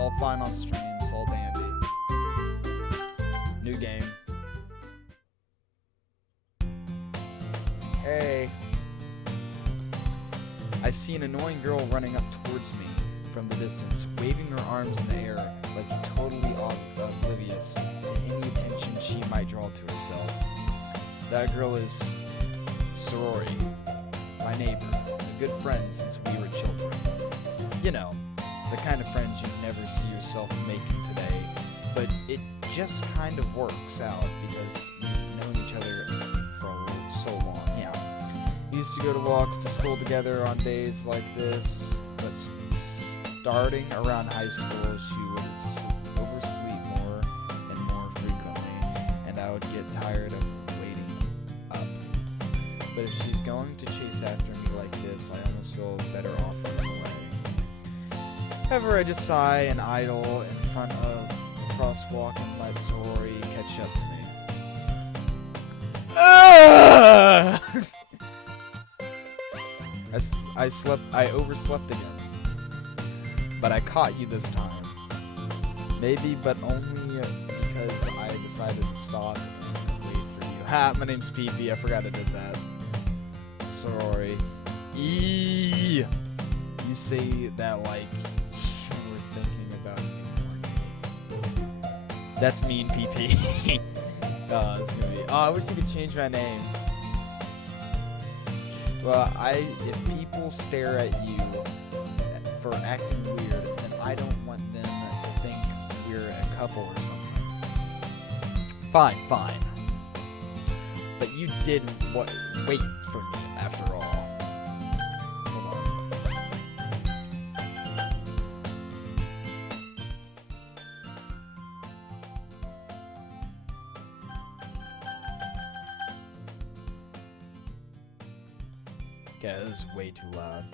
all fine on stream. It's all dandy. New game. Hey. I see an annoying girl running up towards me from the distance, waving her arms in the air like totally oblivious to any attention she might draw to herself. That girl is Sorori, my neighbor, a good friend since we were children. You know, the kind of friends you'd never see yourself making today, but it just kind of works out because we've known each other for so long. Yeah, we used to go to walks to school together on days like this, but starting around high school, she would oversleep more and more frequently, and I would get tired of waiting up. But if she's going to chase after me like this, I almost feel better off running away. However, I just sigh and idle in front of the crosswalk and let Sorori catch up to me. Ah! I overslept again. But I caught you this time. Maybe, but only because I decided to stop and wait for you. Ha! My name's PP. I forgot I did that. Sorry. You say that like you were thinking about me more. That's mean, PP. It's gonna be. Oh, I wish you could change my name. Well, if people stare at you for acting weird, then I don't want them to think we're a couple or something. Fine. But you did wait for me after all. Hold on. Okay, this is way too loud.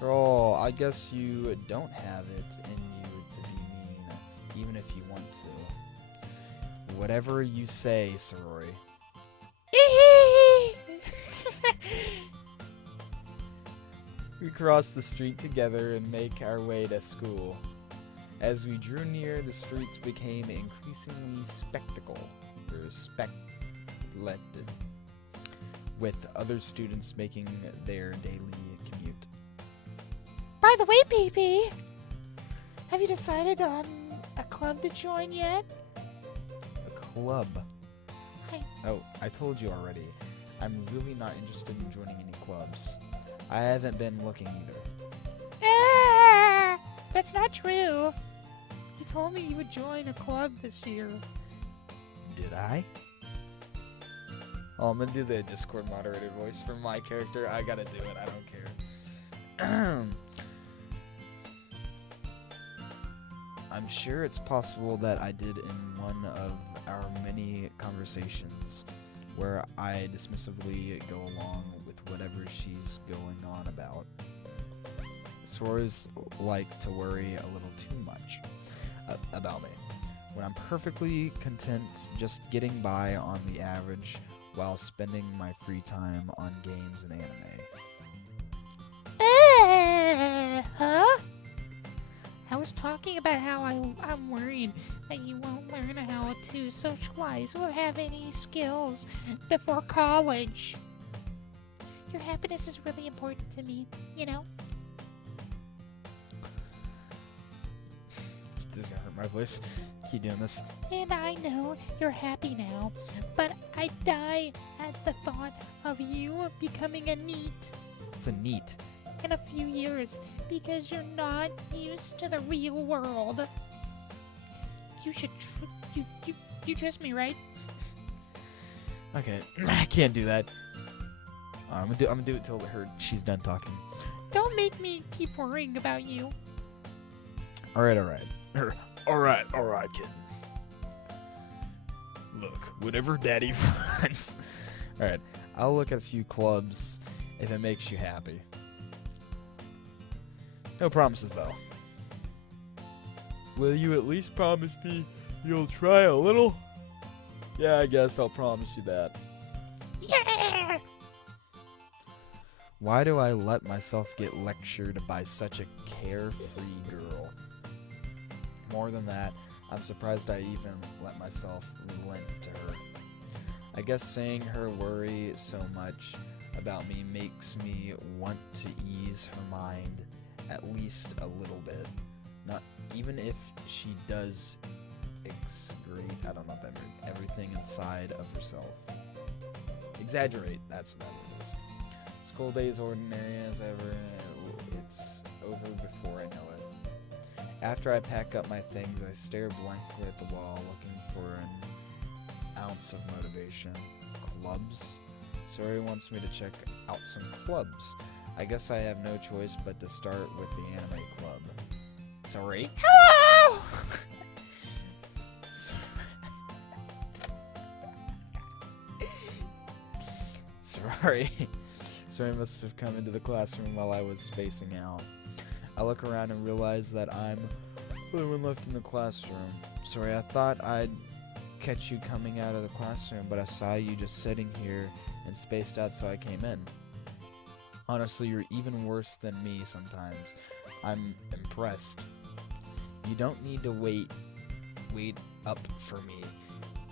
Girl, I guess you don't have it in you to be mean, even if you want to. Whatever you say, Sorori. We crossed the street together and make our way to school. As we drew near, the streets became increasingly speculated, with other students making their daily commute. By the way, PP, have you decided on a club to join yet? A club? Oh, I told you already. I'm really not interested in joining any clubs. I haven't been looking either. That's not true. You told me you would join a club this year. Did I? Oh, I'm gonna do the Discord moderator voice for my character. I gotta do it. I don't care. I'm sure it's possible that I did in one of our many conversations where I dismissively go along with whatever she's going on about. Soras like to worry a little too much about me, when I'm perfectly content just getting by on the average while spending my free time on games and anime. Huh? I was talking about how I'm worried that you won't learn how to socialize or have any skills before college. Your happiness is really important to me, you know? This is gonna hurt my voice. Keep doing this. And I know you're happy now, but I die at the thought of you becoming a NEET It's a neat. in a few years because you're not used to the real world. You should you trust me, right? Okay, I can't do that. I'm gonna do it till she's done talking. Don't make me keep worrying about you. All right. All right, kid. Look, whatever Daddy wants. All right, I'll look at a few clubs if it makes you happy. No promises, though. Will you at least promise me you'll try a little? Yeah, I guess I'll promise you that. Yeah! Why do I let myself get lectured by such a carefree girl? More than that, I'm surprised I even let myself relent to her. I guess saying her worry so much about me makes me want to ease her mind at least a little bit. Not even if she does excrete, I don't know what that means, everything inside of herself. Exaggerate, that's what that word is. School day is ordinary as ever. It's over before I know it. After I pack up my things, I stare blankly at the wall, looking for an ounce of motivation. Clubs? Sori wants me to check out some clubs. I guess I have no choice but to start with the anime club. Sori? Hello! Sorry. Sori must have come into the classroom while I was spacing out. I look around and realize that I'm the only one left in the classroom. Sorry, I thought I'd catch you coming out of the classroom, but I saw you just sitting here and spaced out, so I came in. Honestly, you're even worse than me sometimes. I'm impressed. You don't need to wait up for me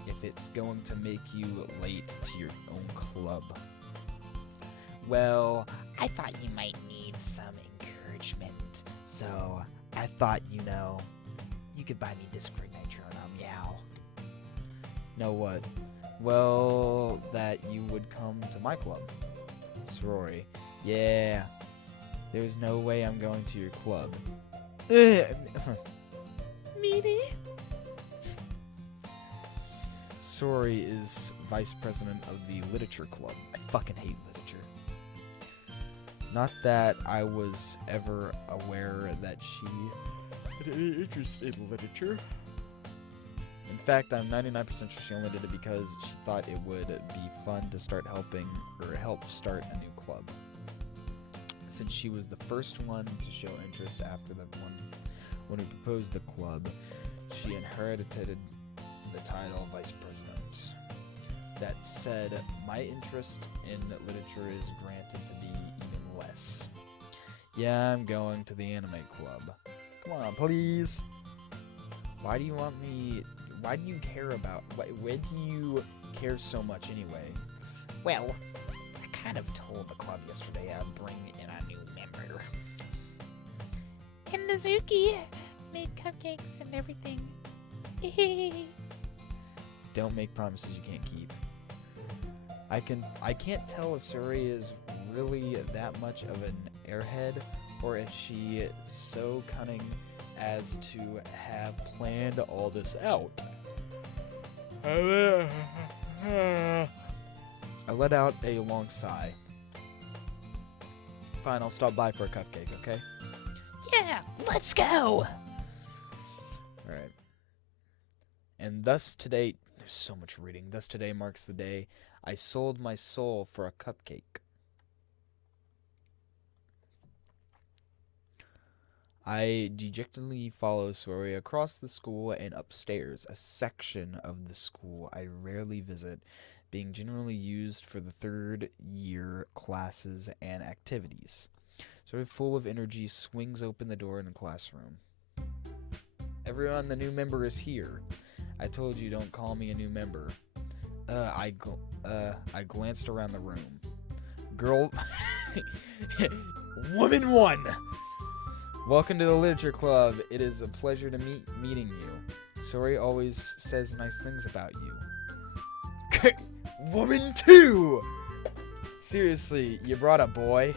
if it's going to make you late to your own club. Well, I thought you might need some encouragement, so I thought, you could buy me Discord Nitro and I'll meow. Know what? Well, that you would come to my club. Sorori. Yeah. There's no way I'm going to your club. Meanie? Sori is vice president of the literature club. I fucking hate literature. Not that I was ever aware that she had any interest in literature. In fact, I'm 99% sure she only did it because she thought it would be fun to help start a new club. Since she was the first one to show interest after the one when we proposed the club, she inherited the title vice president. That said, my interest in literature is granted to be even less. Yeah, I'm going to the anime club. Come on, please. Why do you care about, why do you care so much anyway? Well, I kind of told the club yesterday I'd bring in a new member. And Nazuki made cupcakes and everything. Don't make promises you can't keep. I can't tell if Suri is really that much of an airhead or if she is so cunning as to have planned all this out. I let out a long sigh. Fine, I'll stop by for a cupcake, okay? Yeah, let's go! Alright. And thus today, there's so much reading. Thus today marks the day I sold my soul for a cupcake. I dejectedly follow Sori across the school and upstairs, a section of the school I rarely visit, being generally used for the third year classes and activities. Sori, full of energy, swings open the door in the classroom. Everyone, the new member is here. I told you don't call me a new member. I glanced around the room. Girl, woman one. Welcome to the literature club. It is a pleasure to meeting you. Sori always says nice things about you. Woman 2! Seriously, you brought a boy?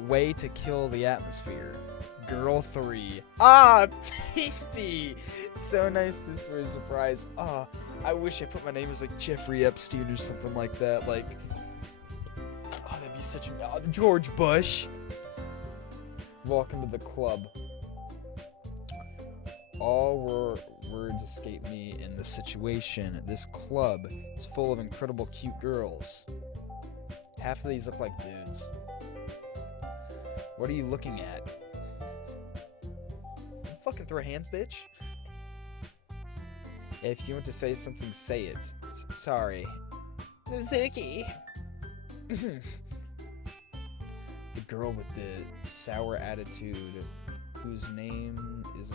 Way to kill the atmosphere. Girl 3. Ah, baby! So nice this for a surprise. Ah, I wish I put my name as like Jeffrey Epstein or something like that. Like, oh, that'd be such a... George Bush! Welcome to the club. All words escape me in this situation. This club is full of incredible cute girls. Half of these look like dudes. What are you looking at? Fucking throw hands, bitch. If you want to say something, say it. Sorry. Mizuki. the girl with the sour attitude, whose name is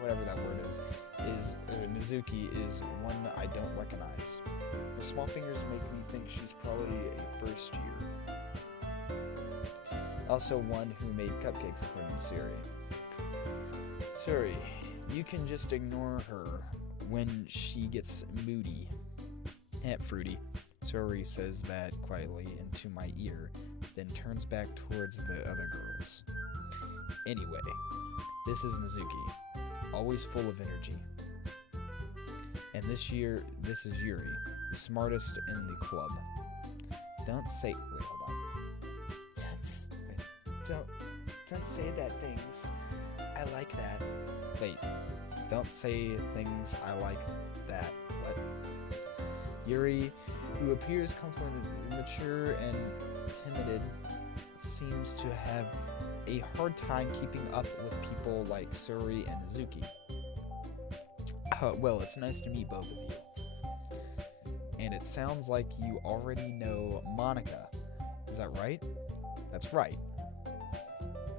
whatever that word is Mizuki, is one that I don't recognize. Her small fingers make me think she's probably a first year. Also one who made cupcakes according to Suri. Suri, you can just ignore her when she gets moody. Fruity. Suri says that quietly into my ear, then turns back towards the other girls. Anyway, this is Mizuki, always full of energy. And this is Yuri, the smartest in the club. Don't say that things. I like that. Wait, don't say things I like that. What? Yuri, who appears comfortably mature and timid, seems to have a hard time keeping up with people like Suri and Mizuki. Well, it's nice to meet both of you. And it sounds like you already know Monica. Is that right? That's right.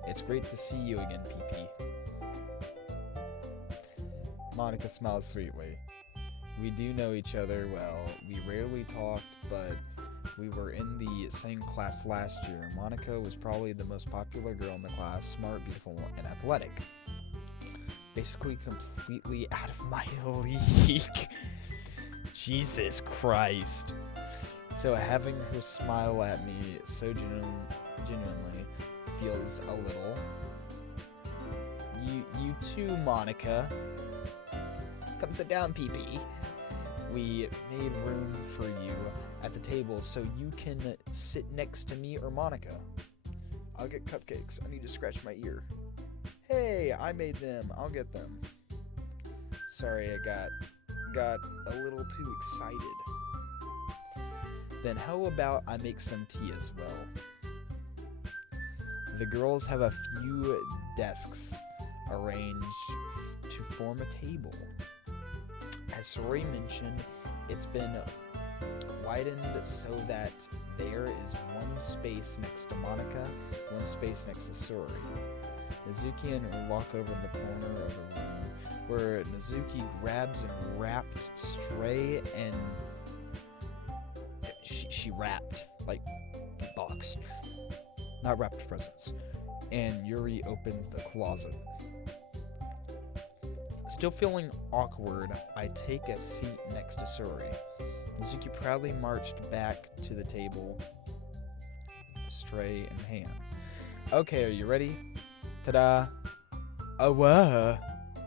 It's great to see you again, PP. Monica smiles sweetly. We do know each other well. We rarely talked, but we were in the same class last year. Monica was probably the most popular girl in the class, smart, beautiful, and athletic. Basically completely out of my league. Jesus Christ. So having her smile at me so genuinely feels a little. You too, Monica. Come sit down, PP. We made room for you at the table so you can sit next to me or Monica. I'll get cupcakes. I need to scratch my ear. Hey, I made them. I'll get them. Sorry, I got a little too excited. Then how about I make some tea as well? The girls have a few desks arranged to form a table. As Suri mentioned, it's been widened so that there is one space next to Monica, one space next to Suri. Mizuki and her walk over in the corner of the room, where Mizuki grabs and wrapped Stray and she wrapped, like boxed, not wrapped presents. And Yuri opens the closet. Still feeling awkward, I take a seat next to Suri. Mizuki proudly marched back to the table, Stray in hand. Okay, are you ready? Ta-da! Oh, wow!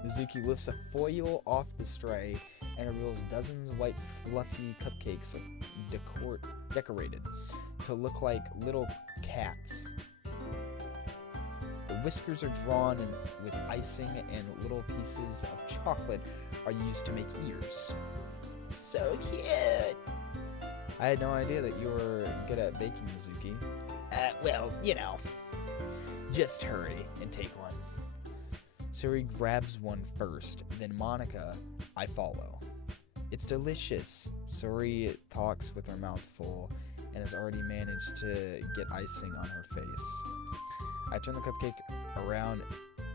Mizuki lifts a foil off the Stray and reveals dozens of white fluffy cupcakes decorated to look like little cats. The whiskers are drawn in with icing and little pieces of chocolate are used to make ears. So cute! I had no idea that you were good at baking, Mizuki. Well, you know. Just hurry and take one. Suri grabs one first, then Monica, I follow. It's delicious. Suri talks with her mouth full and has already managed to get icing on her face. I turn the cupcake around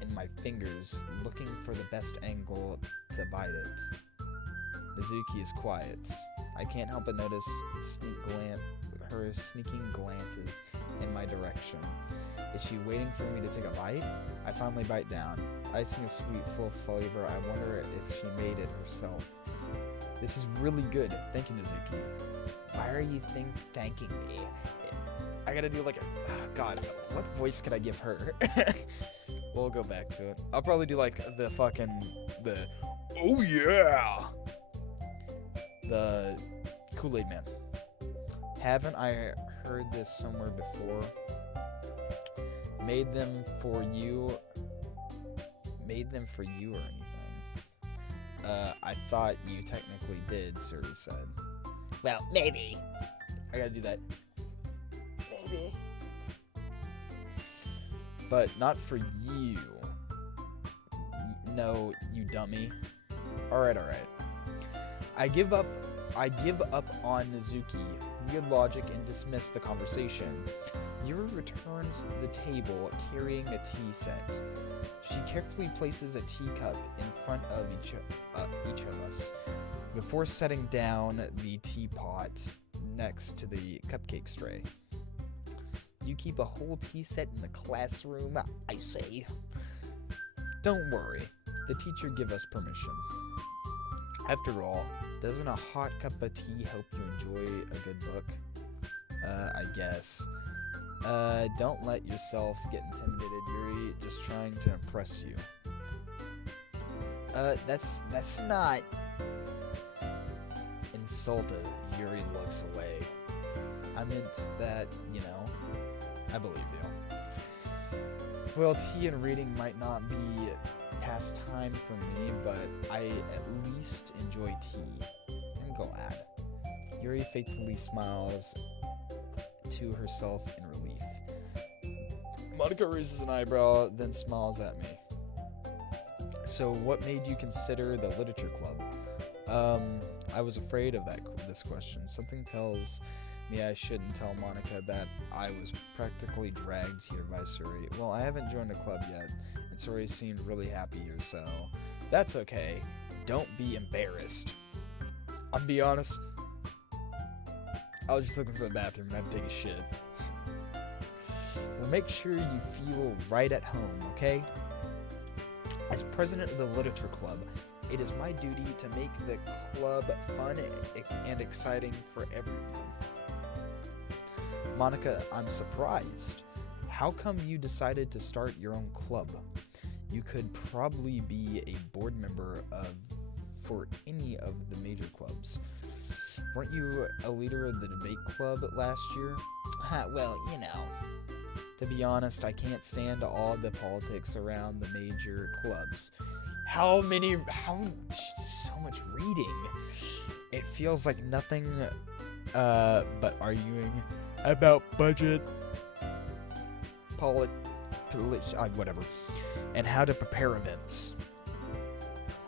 in my fingers, looking for the best angle to bite it. Mizuki is quiet. I can't help but notice her sneaking glances in my direction. Is she waiting for me to take a bite? I finally bite down. Icing is sweet, full of flavor. I wonder if she made it herself. This is really good. Thank you, Mizuki. Why are you thanking me? I gotta do like a... Oh God, what voice could I give her? We'll go back to it. I'll probably do like the oh yeah! The Kool-Aid Man. Haven't I heard this somewhere before? Made them for you or anything? I thought you technically did, Suri said. Well, maybe. I gotta do that. Maybe. But not for you. No, you dummy. Alright. I give up I give up on Nizuki, weird logic, and dismiss the conversation. Yuri returns to the table carrying a tea set. She carefully places a teacup in front of each of us before setting down the teapot next to the cupcake tray. You keep a whole tea set in the classroom, I say. Don't worry, the teacher give us permission. After all, doesn't a hot cup of tea help you enjoy a good book? I guess. Don't let yourself get intimidated, Yuri. Just trying to impress you. That's not... Insulted, Yuri looks away. I meant that, I believe you. Well, tea and reading might not be pastime for me, but I at least enjoy tea. I'm glad. Yuri faithfully smiles to herself in relief. Monica raises an eyebrow, then smiles at me. So, what made you consider the literature club? I was afraid of this question. Something tells me I shouldn't tell Monica that I was practically dragged here by Suri. Well, I haven't joined a club yet, and Suri seemed really happy here, so that's okay. Don't be embarrassed. I'll be honest, I was just looking for the bathroom and I had to take a shit. Well, make sure you feel right at home, okay? As president of the literature club, it is my duty to make the club fun and exciting for everyone. Monica, I'm surprised. How come you decided to start your own club? You could probably be a board member for any of the major clubs. Weren't you a leader of the debate club last year? Well, To be honest, I can't stand all the politics around the major clubs. So much reading. It feels like nothing but arguing about budget, whatever, and how to prepare events.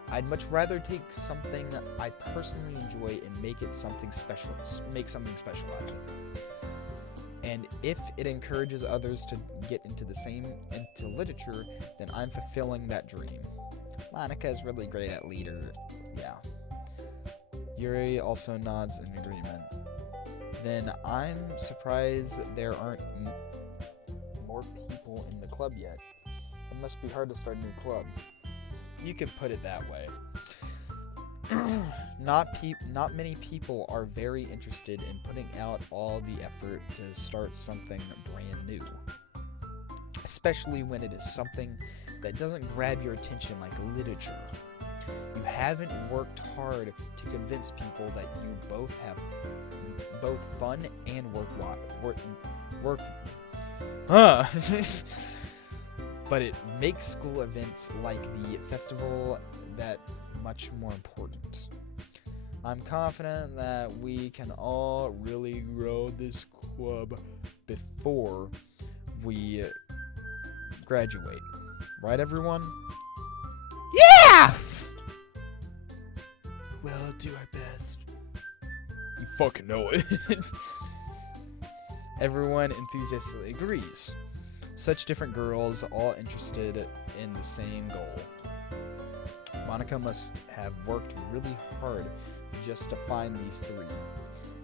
I'd much rather take something I personally enjoy and make something special out of it. And if it encourages others to get into literature, then I'm fulfilling that dream. Monica is really great at leader. Yeah. Yuri also nods in agreement. Then I'm surprised there aren't more people in the club yet. It must be hard to start a new club. You could put it that way. Not many people are very interested in putting out all the effort to start something brand new. Especially when it is something that doesn't grab your attention like literature. You haven't worked hard to convince people that you both have both fun and work. But it makes school events like the festival that much more important. I'm confident that we can all really grow this club before we graduate. Right, everyone? Yeah! We'll do our best. You fucking know it. Everyone enthusiastically agrees. Such different girls, all interested in the same goal. Monica must have worked really hard just to find these three.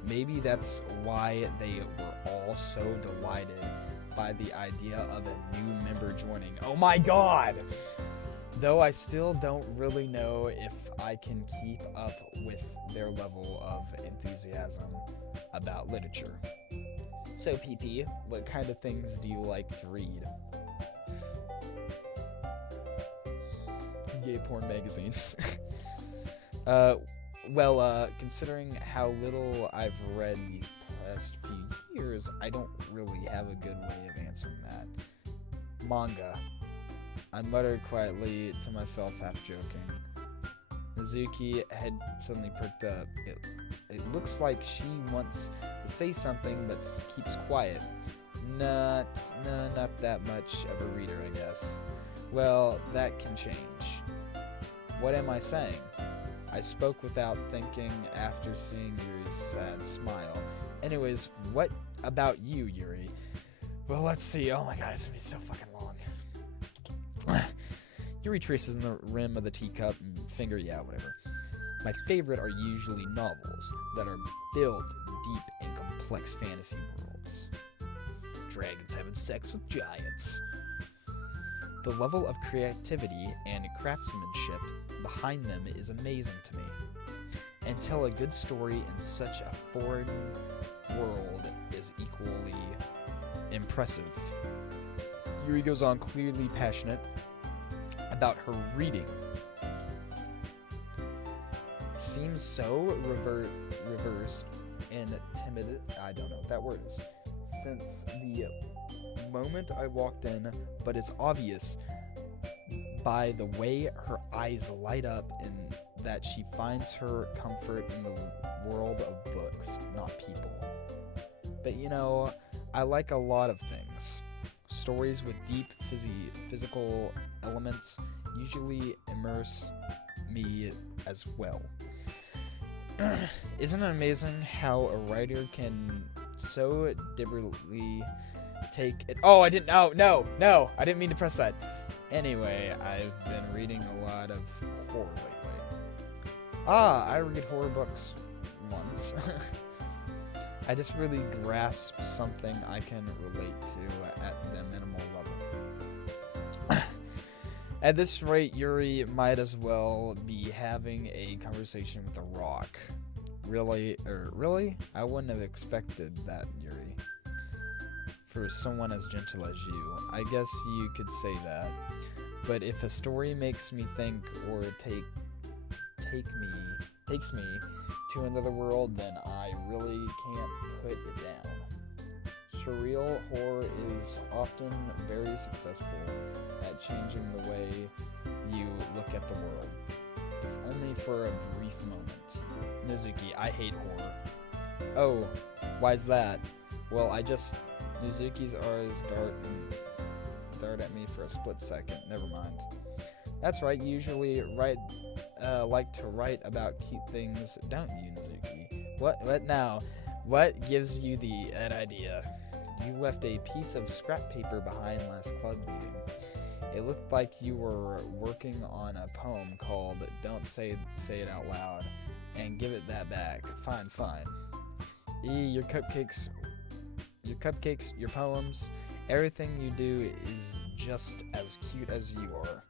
Maybe that's why they were all so delighted by the idea of a new member joining. Oh my god! Though I still don't really know if I can keep up with their level of enthusiasm about literature. So, PP, what kind of things do you like to read? Gay porn magazines. Considering how little I've read these past few years, I don't really have a good way of answering that. Manga. I muttered quietly to myself, half joking. Mizuki had suddenly perked up. It looks like she wants to say something but keeps quiet. Not that much of a reader, I guess. Well, that can change. What am I saying? I spoke without thinking after seeing Yuri's sad smile. Anyways, what about you, Yuri? Well, let's see. Oh my god, it's gonna be so fucking long. Yuri traces in the rim of the teacup and finger, yeah, whatever. My favorite are usually novels that are built deep in complex fantasy worlds. Dragons having sex with giants. The level of creativity and craftsmanship behind them is amazing to me. And tell a good story in such a foreign world is equally impressive. Yuri goes on, clearly passionate about her reading. Seems so reversed and timid. I don't know what that word is. Since the moment I walked in, but it's obvious by the way her eyes light up and that she finds her comfort in the world of books, not people. But you know, I like a lot of things. Stories with deep physical elements usually immerse me as well. Isn't it amazing how a writer can so deliberately take it? Oh, I didn't. No, I didn't mean to press that. Anyway, I've been reading a lot of horror lately. I read horror books once. I just really grasp something I can relate to at the minimal level. At this rate, Yuri might as well be having a conversation with a rock. Really? I wouldn't have expected that, Yuri. For someone as gentle as you, I guess you could say that. But if a story makes me think or takes me to another world, then I really can't put it down. Surreal horror is often very successful at changing the way you look at the world, if only for a brief moment. Mizuki, I hate horror. Oh, why's that? Well, Mizuki's eyes dart at me for a split second. Never mind. That's right, you usually like to write about cute things, don't you, Mizuki? What now? What gives you that idea? You left a piece of scrap paper behind last club meeting. It looked like you were working on a poem called Don't Say It Out Loud, and give it that back. Fine. Your cupcakes, your poems, everything you do is just as cute as you are.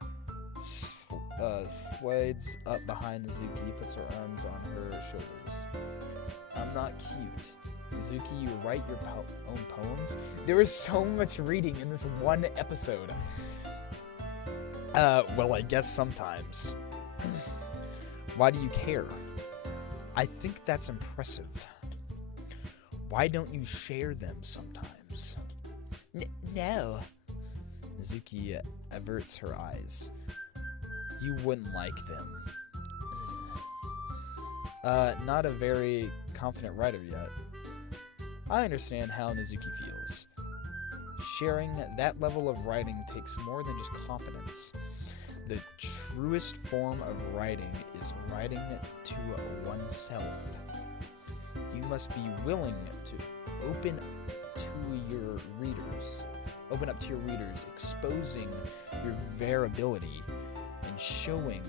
Slides up behind Mizuki, puts her arms on her shoulders. I'm not cute. Mizuki, you write your own poems? There is so much reading in this one episode. Well, I guess sometimes. Why do you care? I think that's impressive. Why don't you share them sometimes? No. Mizuki averts her eyes. You wouldn't like them. Not a very confident writer yet. I understand how Mizuki feels. Sharing that level of writing takes more than just confidence. The truest form of writing is writing to oneself. You must be willing to open up to your readers, exposing your vulnerability and showing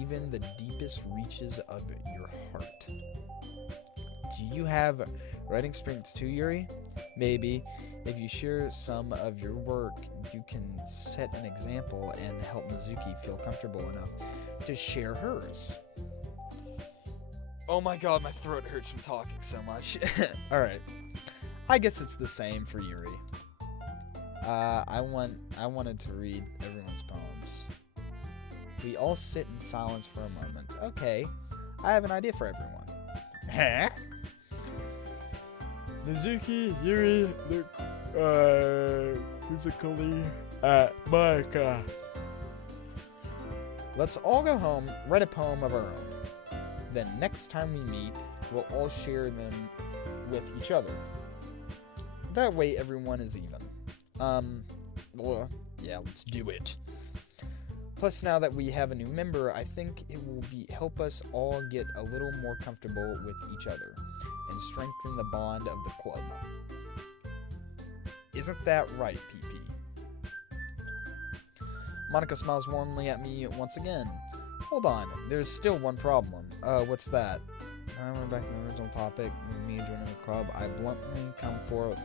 even the deepest reaches of your heart. Do you have writing experience too, Yuri? Maybe. If you share some of your work, you can set an example and help Mizuki feel comfortable enough to share hers. Oh my god, my throat hurts from talking so much. Alright. I guess it's the same for Yuri. I wanted to read everyone's poems. We all sit in silence for a moment. Okay, I have an idea for everyone. Huh? Mizuki, Yuri, look quizzically at Micah. Let's all go home, write a poem of our own. Then next time we meet, we'll all share them with each other. That way everyone is even. Well, yeah, let's do it. Plus, now that we have a new member, I think it will help us all get a little more comfortable with each other and strengthen the bond of the club. Isn't that right, PP? Monica smiles warmly at me once again. Hold on, there's still one problem. What's that? We're back to the original topic, me joining the club. I bluntly come forth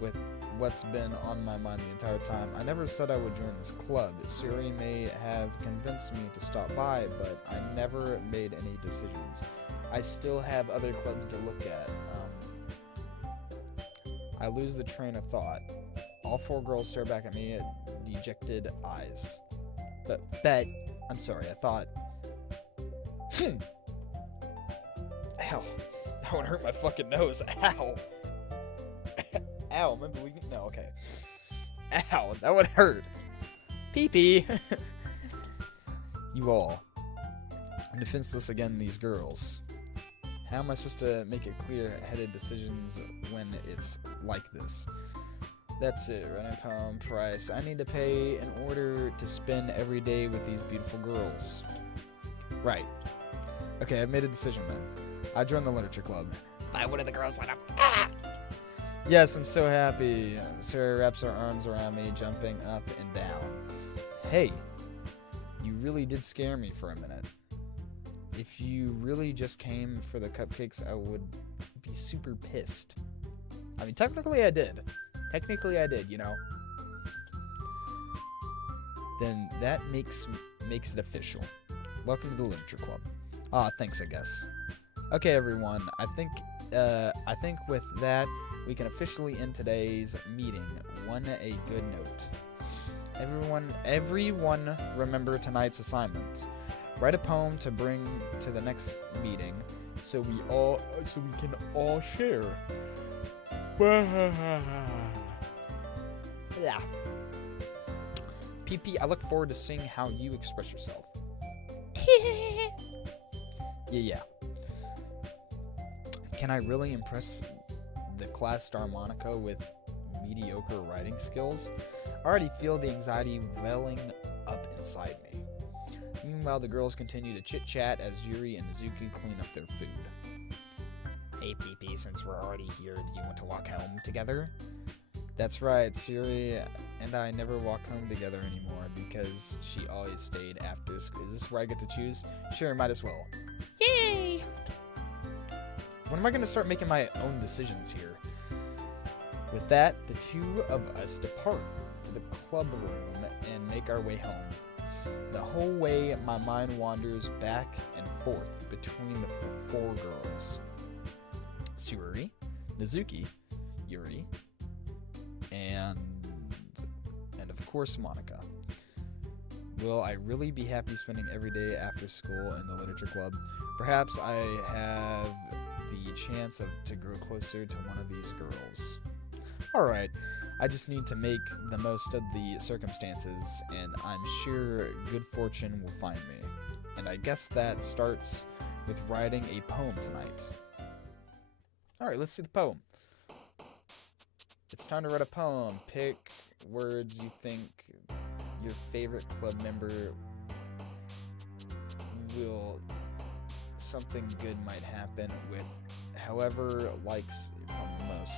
with what's been on my mind the entire time. I never said I would join this club. Suri may have convinced me to stop by, but I never made any decisions. I still have other clubs to look at. I lose the train of thought. All four girls stare back at me at dejected eyes. But, I'm sorry, I thought... Ow. That one hurt my fucking nose. Ow. Ow, am I bleeding? No, okay. Ow, that would hurt. Pee-pee. You all. I'm defenseless again, these girls. How am I supposed to make it clear-headed decisions when it's like this? That's it, running poem price. I need to pay in order to spend every day with these beautiful girls. Right. Okay, I've made a decision then. I joined the literature club. Buy one of the girls line up. Yes, I'm so happy. Sarah wraps her arms around me, jumping up and down. Hey, you really did scare me for a minute. If you really just came for the cupcakes, I would be super pissed. I mean, technically I did. You know. Then that makes it official. Welcome to the literature club. Thanks, I guess. Okay, everyone. I think with that, we can officially end today's meeting on a good note. Everyone remember tonight's assignment. Write a poem to bring to the next meeting so we can all share. Yeah. PP, I look forward to seeing how you express yourself. Yeah. Can I really impress the class star Monica with mediocre writing skills? I already feel the anxiety welling up inside me. Meanwhile, the girls continue to chit-chat as Yuri and Nezuki clean up their food. Hey, PP, since we're already here, do you want to walk home together? That's right, Yuri and I never walk home together anymore because she always stayed after school. Is this where I get to choose? Sure, might as well. Yay! When am I going to start making my own decisions here? With that, the two of us depart to the club room and make our way home. The whole way, my mind wanders back and forth between the four girls. Suri, Nezuki, Yuri, and of course Monica. Will I really be happy spending every day after school in the literature club? Perhaps I have the chance to grow closer to one of these girls. Alright, I just need to make the most of the circumstances, and I'm sure good fortune will find me. And I guess that starts with writing a poem tonight. Alright, let's see the poem. It's time to write a poem. Pick words you think your favorite club member will... Something good might happen with whoever likes your poem the most.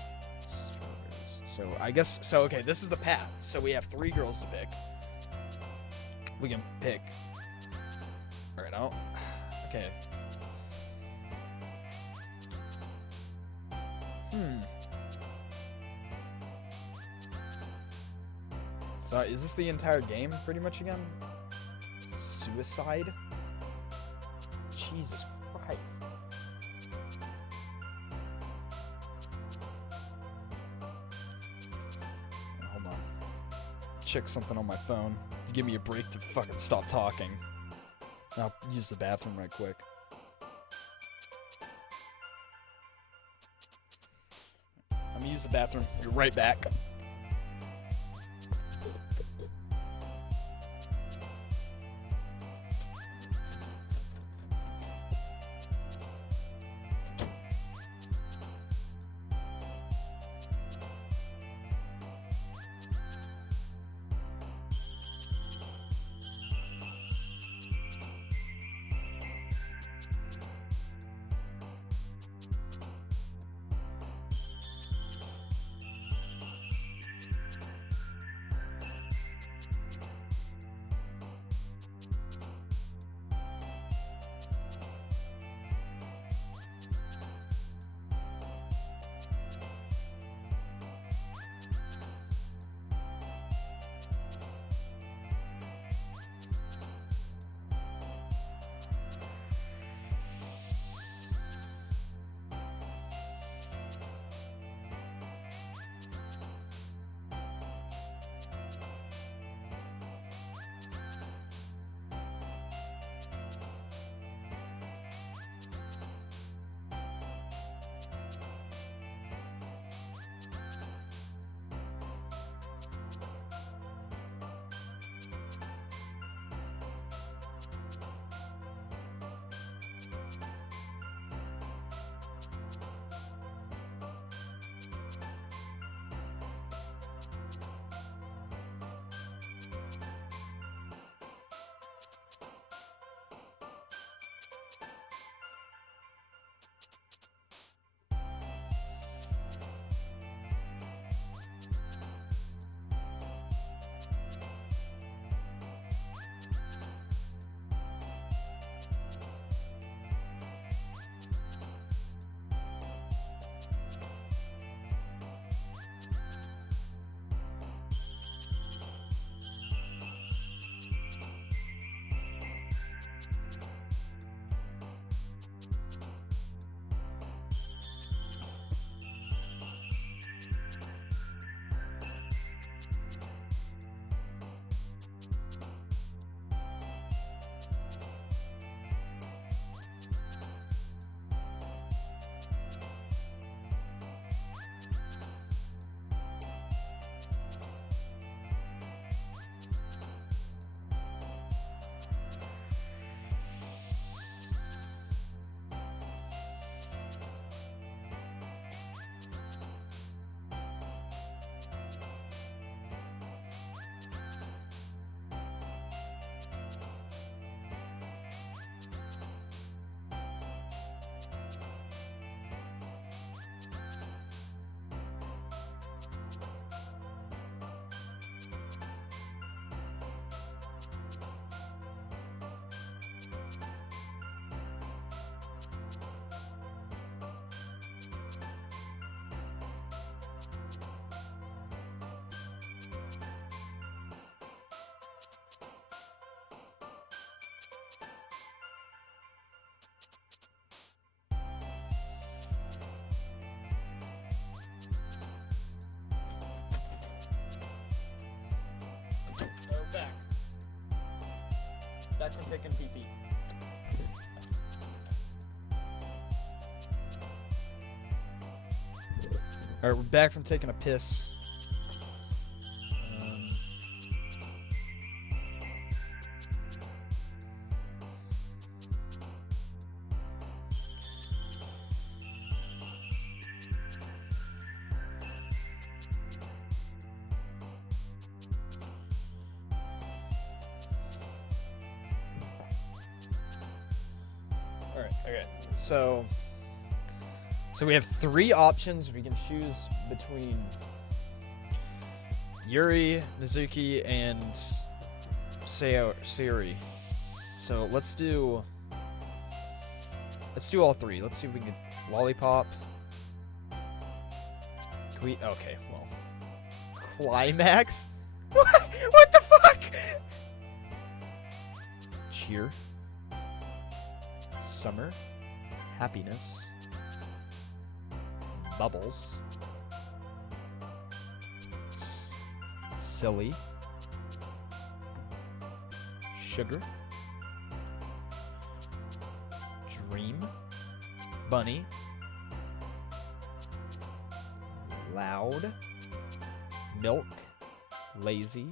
So I guess, okay, this is the path. So we have 3 girls to pick. We can pick. Alright, okay. So is this the entire game pretty much again? Suicide? Jesus Christ. Hold on. Check something on my phone to give me a break to fucking stop talking. I'll use the bathroom right quick. I'm gonna use the bathroom. Be right back. Back from taking pee-pee. Alright, we're back from taking a piss. Alright, okay. So we have 3 options. We can choose between Yuri, Mizuki, and Sayori. So let's do all 3. Let's see if we can get Lollipop. Can we? Okay, well, Climax. What the fuck? Cheer. Summer. Happiness. Bubbles. Silly. Sugar. Dream. Bunny. Loud. Milk. Lazy.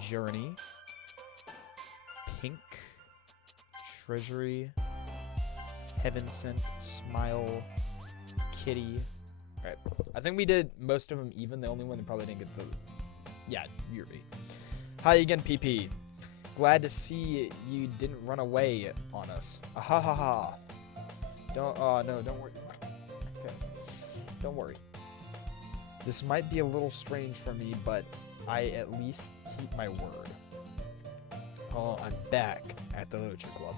Journey. Pink. Treasury. Heaven Sent. Smile. Kitty. Alright. I think we did most of them even. The only one that probably didn't get the... Yeah, Yuri. Hi again, PP. Glad to see you didn't run away on us. Ah, ha ha ha. Don't... no, don't worry. Okay. Don't worry. This might be a little strange for me, but I at least keep my word. Oh, I'm back at the Literature Club.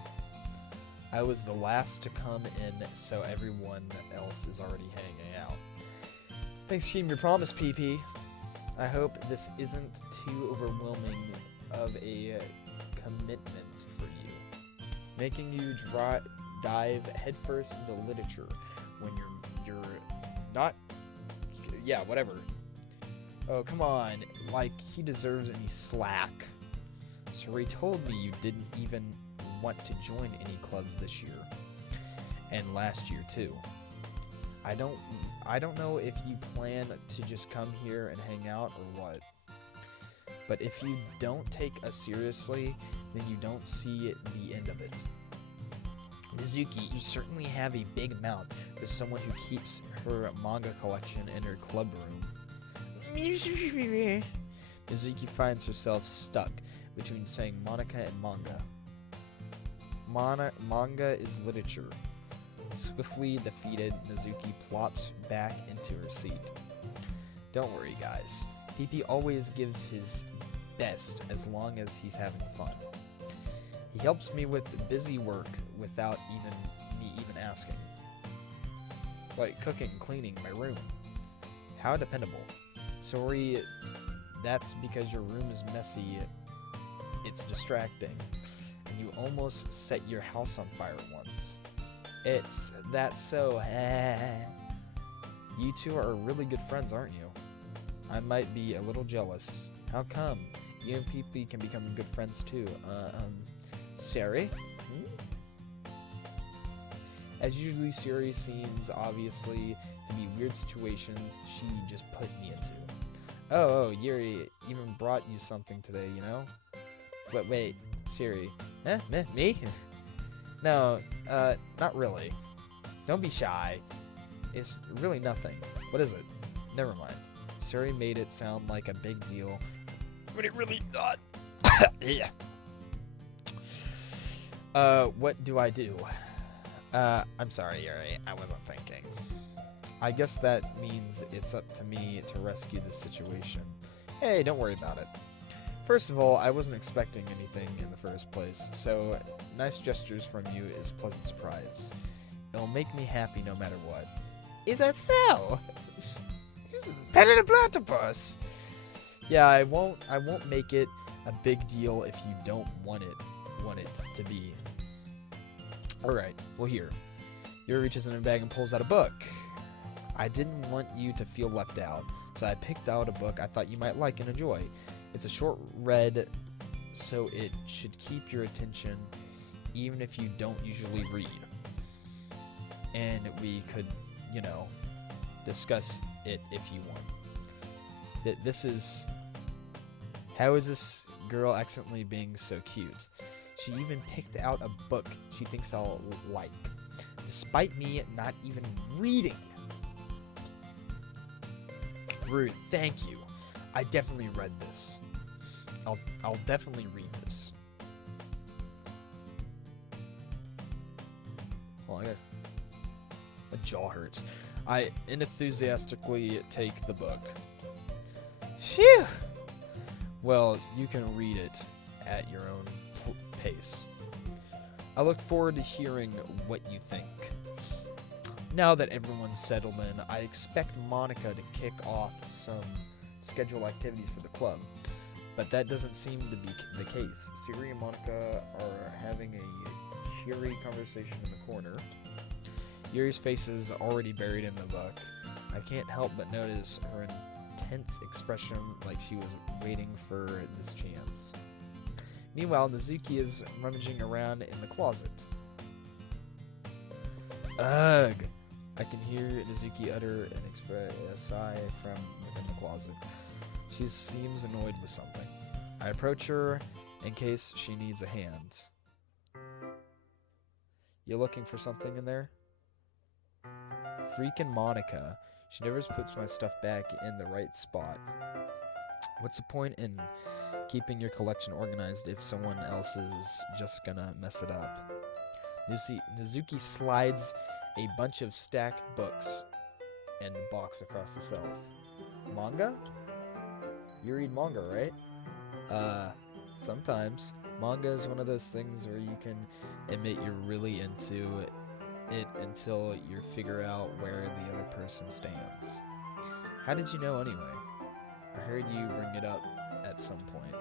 I was the last to come in, so everyone else is already hanging out. Thanks for keeping your promise, PP. I hope this isn't too overwhelming of a commitment for you. Making you dive headfirst into literature when you're not... Yeah, whatever. Oh, come on. Like, he deserves any slack. Suri told me you didn't even want to join any clubs this year. And last year, too. I don't know if you plan to just come here and hang out or what. But if you don't take us seriously, then you don't see the end of it. Mizuki, you certainly have a big mouth for someone who keeps her manga collection in her club room. Mizuki finds herself stuck between saying Monica and manga. Manga is literature. Swiftly defeated, Mizuki plops back into her seat. Don't worry, guys. PP always gives his best as long as he's having fun. He helps me with busy work without me even asking. Like cooking and cleaning my room. How dependable. Sorry, that's because your room is messy. It's distracting. And you almost set your house on fire once. That's so... You two are really good friends, aren't you? I might be a little jealous. How come? You and PP can become good friends too. Sari? As usually, Siri seems obviously to be weird situations she just put me into. Oh, Yuri even brought you something today, you know? But wait, Siri. Me? No, not really. Don't be shy. It's really nothing. What is it? Never mind. Siri made it sound like a big deal, but it really not. Yeah. What do I do? I'm sorry, Yuri. I wasn't thinking. I guess that means it's up to me to rescue this situation. Hey, don't worry about it. First of all, I wasn't expecting anything in the first place, so nice gestures from you is a pleasant surprise. It'll make me happy no matter what. Is that so? Petted a platypus. Yeah, I won't make it a big deal if you don't want it to be. Alright, well here. Yuri reaches in her bag and pulls out a book. I didn't want you to feel left out, so I picked out a book I thought you might like and enjoy. It's a short red so it should keep your attention even if you don't usually read. And we could, discuss it if you want. This is... How is this girl accidentally being so cute? She even picked out a book she thinks I'll like, despite me not even reading. Rude, thank you. I definitely read this. I'll definitely read this. Well, my jaw hurts. I enthusiastically take the book. Phew! Well, you can read it at your own pace. I look forward to hearing what you think. Now that everyone's settled in, I expect Monica to kick off some scheduled activities for the club. But that doesn't seem to be the case. Siri and Monica are having a cheery conversation in the corner. Yuri's face is already buried in the book. I can't help but notice her intense expression, like she was waiting for this chance. Meanwhile, Nazuki is rummaging around in the closet. Ugh! I can hear Nazuki utter a sigh from within the closet. She seems annoyed with something. I approach her in case she needs a hand. You looking for something in there? Freaking Monica. She never puts my stuff back in the right spot. What's the point in keeping your collection organized if someone else is just gonna mess it up? Nazuki slides a bunch of stacked books and a box across the shelf. Manga? You read manga, right? Sometimes. Manga is one of those things where you can admit you're really into it until you figure out where the other person stands. How did you know anyway? I heard you bring it up at some point.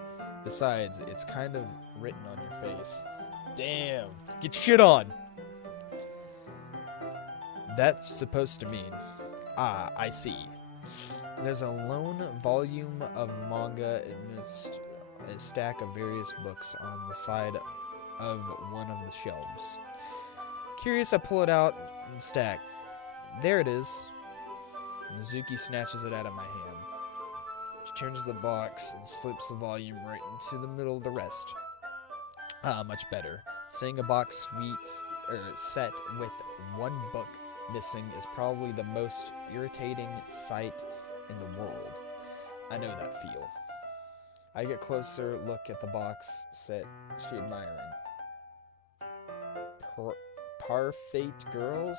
Besides, it's kind of written on your face. Damn! Get shit on! That's supposed to mean, I see. There's a lone volume of manga amidst a stack of various books on the side of one of the shelves. Curious, I pull it out and stack. There it is. Nazuki snatches it out of my hand. She turns the box and slips the volume right into the middle of the rest. Much better. Seeing a box set with one book missing is probably the most irritating sight in the world. I know that feel. I get closer look at the box set she admiring. Parfait Girls?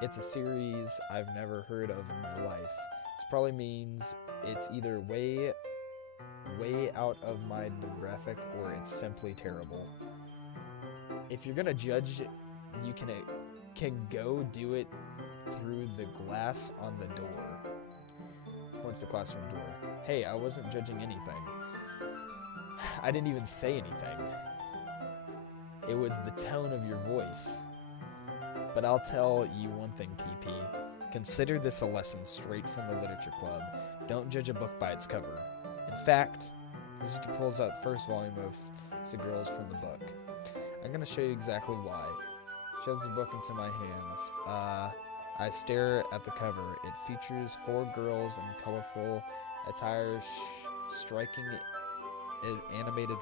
It's a series I've never heard of in my life. This probably means it's either way out of my demographic or it's simply terrible. If you're gonna judge, you can go do it through the glass on the door. Points the classroom door. Hey, I wasn't judging anything. I didn't even say anything. It was the tone of your voice. But I'll tell you one thing, PP. Consider this a lesson straight from the literature club. Don't judge a book by its cover. In fact, Mizuki pulls out the first volume of The Girls from the book. I'm going to show you exactly why. Shoves the book into my hands. I stare at the cover. It features 4 girls in colorful attire striking an animated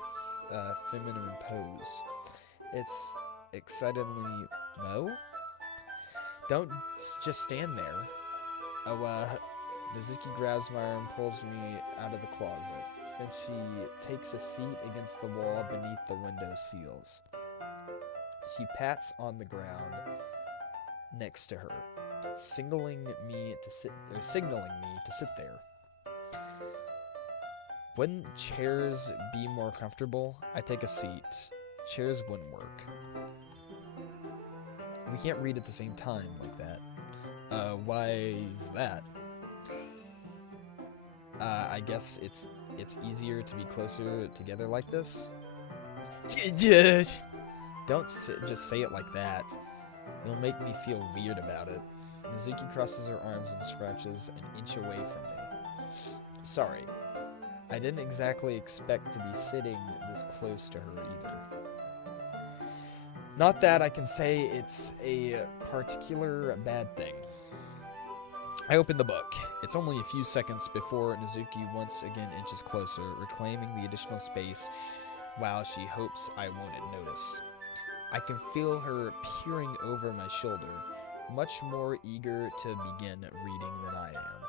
feminine pose. It's excitedly... No? Don't just stand there. Nazuki grabs my arm and pulls me out of the closet. Then she takes a seat against the wall beneath the window sills. She pats on the ground next to her, signaling me to sit there. Wouldn't chairs be more comfortable? I take a seat. Chairs wouldn't work. We can't read at the same time like that. Why is that? I guess it's easier to be closer together like this. Don't just say it like that. It'll make me feel weird about it. Mizuki crosses her arms and scratches an inch away from me. Sorry. I didn't exactly expect to be sitting this close to her either. Not that I can say it's a particular bad thing. I open the book. It's only a few seconds before Nizuki once again inches closer, reclaiming the additional space while she hopes I won't notice. I can feel her peering over my shoulder, much more eager to begin reading than I am.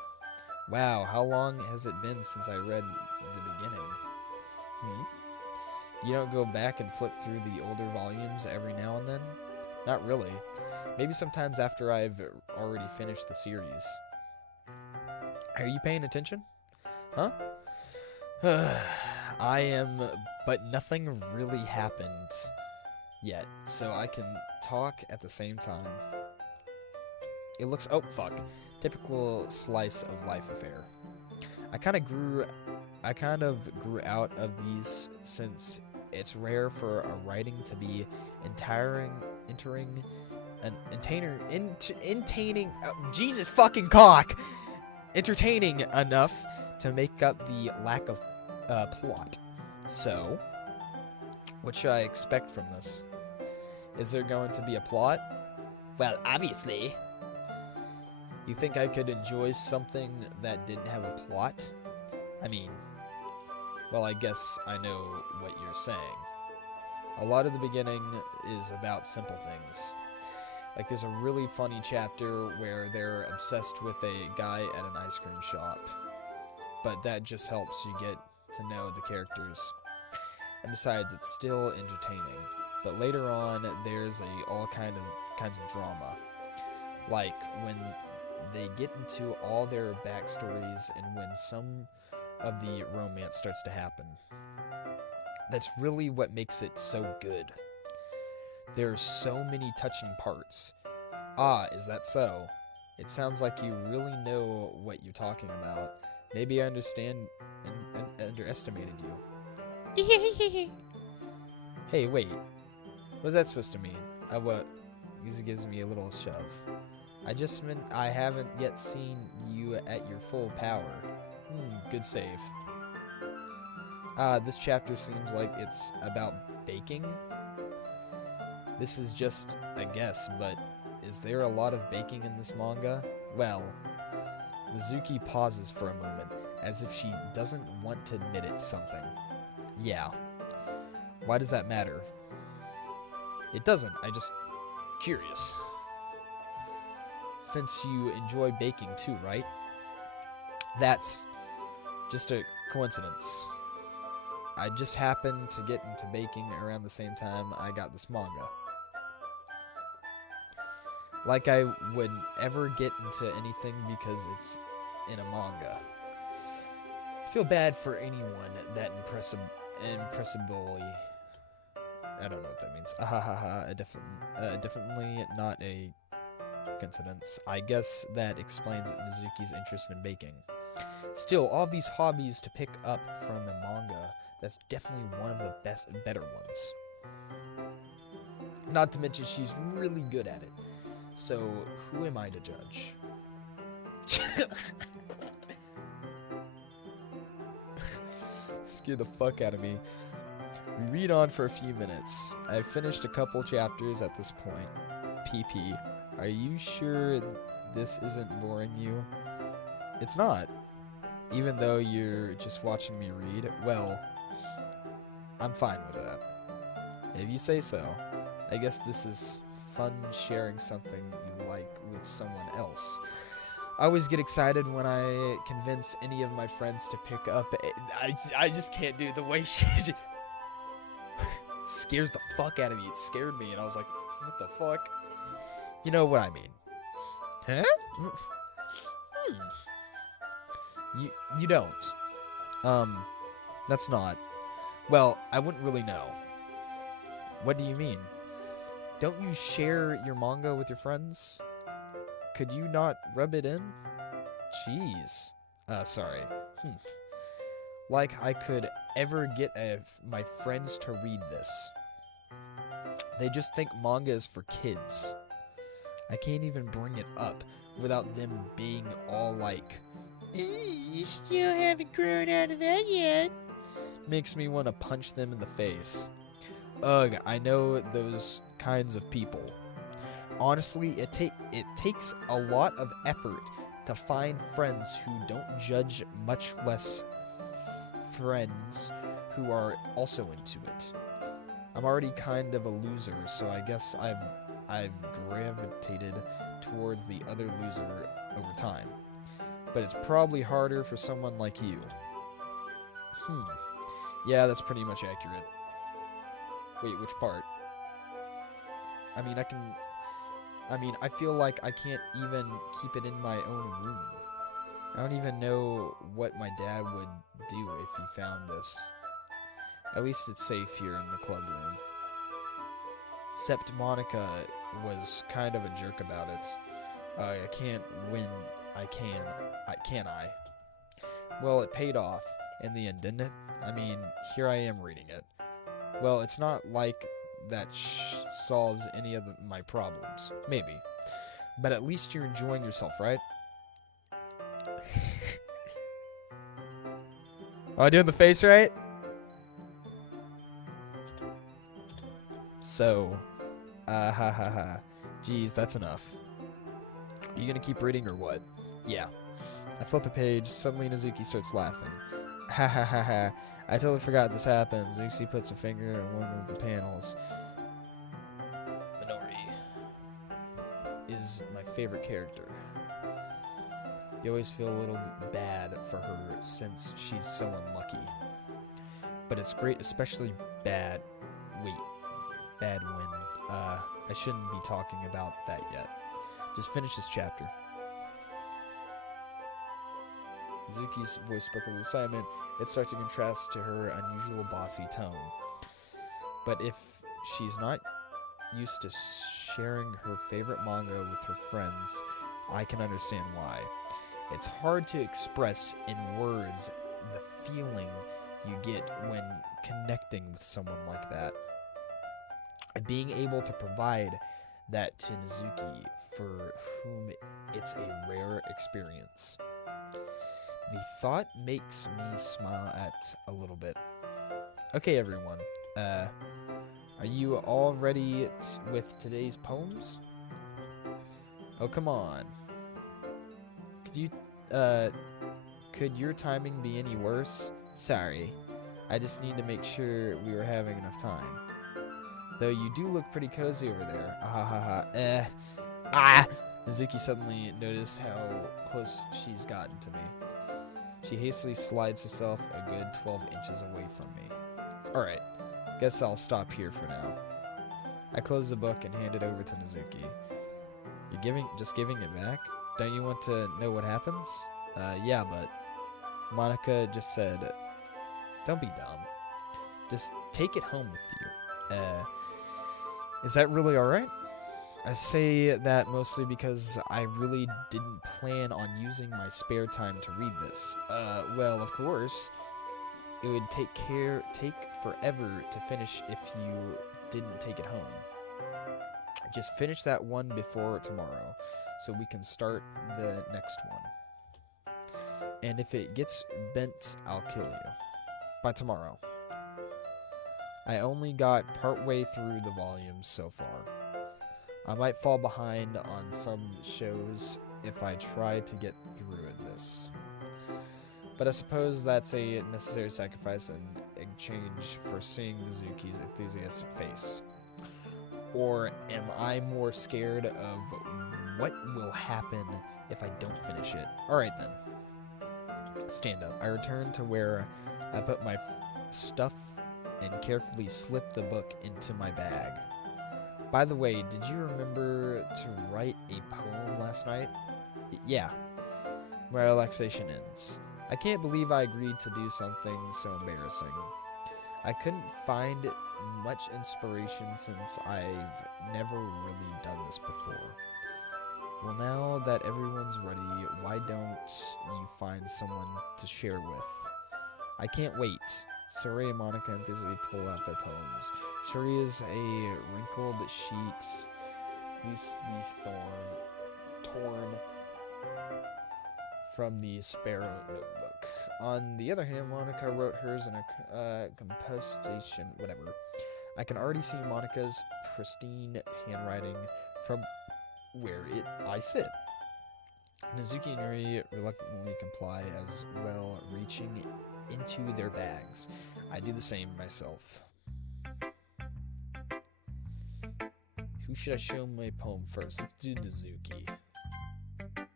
Wow, how long has it been since I read the beginning? You don't go back and flip through the older volumes every now and then? Not really. Maybe sometimes after I've already finished the series. Are you paying attention? Huh? I am, but nothing really happened yet, so I can talk at the same time. It looks, oh fuck, typical slice of life affair. I kind of grew out of these since it's rare for a writing to be Jesus fucking cock! Entertaining enough to make up the lack of plot. So, what should I expect from this? Is there going to be a plot? Well, obviously. You think I could enjoy something that didn't have a plot? I mean, well, I guess I know what you're saying. A lot of the beginning is about simple things. Like there's a really funny chapter where they're obsessed with a guy at an ice cream shop. But that just helps you get to know the characters. And besides, it's still entertaining. But later on, there's all kinds of drama. Like when they get into all their backstories and when some of the romance starts to happen. That's really what makes it so good. There are so many touching parts. Ah, is that so? It sounds like you really know what you're talking about. Maybe I underestimated you. Hey, wait. What's that supposed to mean? What? He gives me a little shove. I just meant I haven't yet seen you at your full power. Good save. This chapter seems like it's about baking. This is just a guess, but is there a lot of baking in this manga? Well, Nizuki pauses for a moment, as if she doesn't want to admit it's something. Yeah. Why does that matter? It doesn't. I just curious. Since you enjoy baking too, right? That's just a coincidence. I just happened to get into baking around the same time I got this manga. Like I would ever get into anything because it's in a manga. I feel bad for anyone that impressibly... I don't know what that means. Definitely not a coincidence. I guess that explains Mizuki's interest in baking. Still, all of these hobbies to pick up from a manga, that's definitely one of the better ones. Not to mention she's really good at it. So, who am I to judge? Scared the fuck out of me. We read on for a few minutes. I've finished a couple chapters at this point. PP, are you sure this isn't boring you? It's not. Even though you're just watching me read, well, I'm fine with that. If you say so. I guess this is fun sharing something you like with someone else. I always get excited when I convince any of my friends to pick up. I just can't do the way she... It scares the fuck out of me. It scared me, and I was like, what the fuck? You know what I mean. Huh? You don't. That's not. Well, I wouldn't really know. What do you mean? Don't you share your manga with your friends? Could you not rub it in? Jeez. Sorry. Like I could ever get my friends to read this. They just think manga is for kids. I can't even bring it up without them being all like, You still haven't grown out of that yet. Makes me want to punch them in the face. Ugh, I know those kinds of people. Honestly, it takes a lot of effort to find friends who don't judge, much less friends who are also into it. I'm already kind of a loser, so I guess I've gravitated towards the other loser over time. But it's probably harder for someone like you. Yeah, that's pretty much accurate. Wait, which part? I feel like I can't even keep it in my own room. I don't even know what my dad would do if he found this. At least it's safe here in the club room. Except Monica was kind of a jerk about it. I can't win. Can I? Well, it paid off in the end, didn't it? I mean, here I am reading it. Well, it's not like that solves any of my problems. Maybe. But at least you're enjoying yourself, right? Am I doing the face right? So, ha ha ha. Geez, that's enough. You gonna keep reading or what? Yeah. I flip a page, suddenly Nizuki starts laughing. Ha ha ha ha. I totally forgot this happens. Nizuki puts a finger on one of the panels. Minori is my favorite character. You always feel a little bad for her since she's so unlucky. But it's great, especially bad. Wait. Bad when. I shouldn't be talking about that yet. Just finish this chapter. Mizuki's voice spoke with excitement. It starts to contrast to her unusual bossy tone. But if she's not used to sharing her favorite manga with her friends, I can understand why. It's hard to express in words the feeling you get when connecting with someone like that. And being able to provide that to Nizuki, for whom it's a rare experience. The thought makes me smile at a little bit. Okay, everyone. Are you all ready with today's poems? Oh, come on. Could your timing be any worse? Sorry. I just need to make sure we were having enough time. Though you do look pretty cozy over there. Ah ha ha. Nizuki suddenly noticed how close she's gotten to me. She hastily slides herself a good 12 inches away from me. Alright, guess I'll stop here for now. I close the book and hand it over to Nizuki. You're just giving it back? Don't you want to know what happens? Yeah, but Monica just said, don't be dumb. Just take it home with you. Is that really alright? I say that mostly because I really didn't plan on using my spare time to read this. Well, of course, it would take forever to finish if you didn't take it home. Just finish that one before tomorrow, so we can start the next one. And if it gets bent, I'll kill you. By tomorrow. I only got partway through the volumes so far. I might fall behind on some shows if I try to get through this. But I suppose that's a necessary sacrifice in exchange for seeing Mizuki's enthusiastic face. Or am I more scared of what will happen if I don't finish it? Alright then. Stand up. I return to where I put my stuff and carefully slip the book into my bag. By the way, did you remember to write a poem last night? Yeah. My relaxation ends. I can't believe I agreed to do something so embarrassing. I couldn't find much inspiration since I've never really done this before. Well, now that everyone's ready, why don't you find someone to share with? I can't wait. Suri and Monica enthusiastically pull out their poems. Shuri is a wrinkled sheet, loose leaf torn from the Sparrow notebook. On the other hand, Monica wrote hers in a compostation, whatever. I can already see Monica's pristine handwriting from where I sit. Mizuki and Yuri reluctantly comply as well, reaching into their bags. I do the same myself. Who should I show my poem first? Let's do Mizuki. I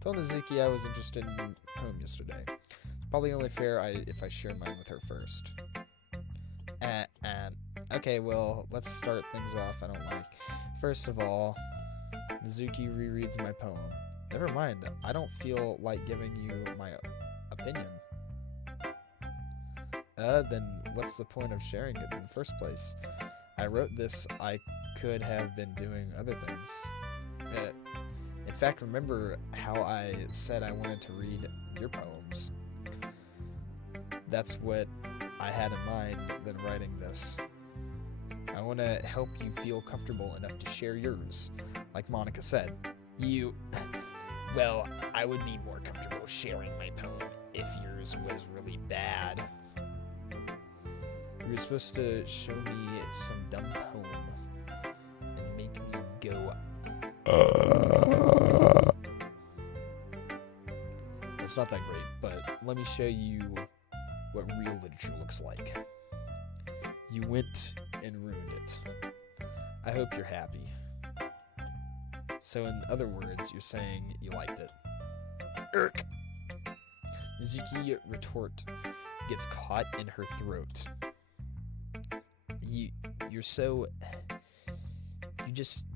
told Mizuki I was interested in the poem yesterday. It's probably only fair if I share mine with her first. Okay, well, let's start things off I don't like. First of all, Mizuki rereads my poem. Never mind, I don't feel like giving you my opinion. Then what's the point of sharing it in the first place? I wrote this, I could have been doing other things. In fact, remember how I said I wanted to read your poems? That's what I had in mind when writing this. I want to help you feel comfortable enough to share yours. Like Monica said, well, I would be more comfortable sharing my poem if yours was really bad. You were supposed to show me some dumb poem and make me go, It's not that great, but let me show you what real literature looks like. You went and ruined it. I hope you're happy. So in other words, you're saying you liked it. Irk! Mizuki retort gets caught in her throat. You're so...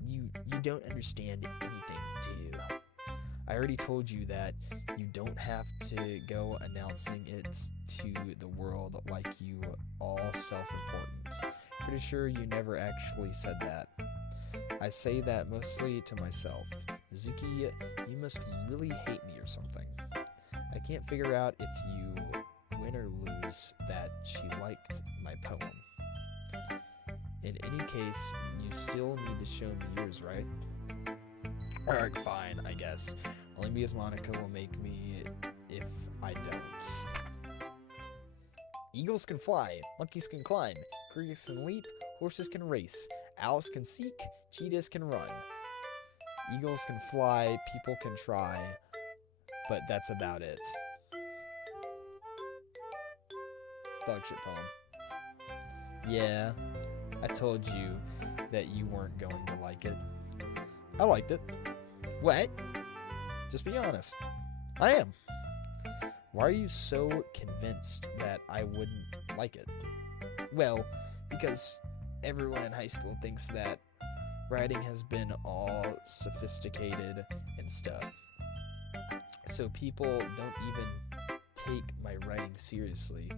You don't understand anything, do you? I already told you that you don't have to go announcing it to the world like you all self-important. Pretty sure you never actually said that. I say that mostly to myself. Mizuki, you must really hate me or something. I can't figure out if you win or lose that she liked my poem. In any case, you still need to show me yours, right? Alright, fine, I guess. Only because Monica will make me if I don't. Eagles can fly, monkeys can climb, crickets can leap, horses can race, owls can seek, cheetahs can run. Eagles can fly, people can try, but that's about it. Dog shit poem. Yeah, I told you that you weren't going to like it. I liked it. What? Just be honest. I am. Why are you so convinced that I wouldn't like it? Well, because everyone in high school thinks that writing has been all sophisticated and stuff. So people don't even take my writing seriously.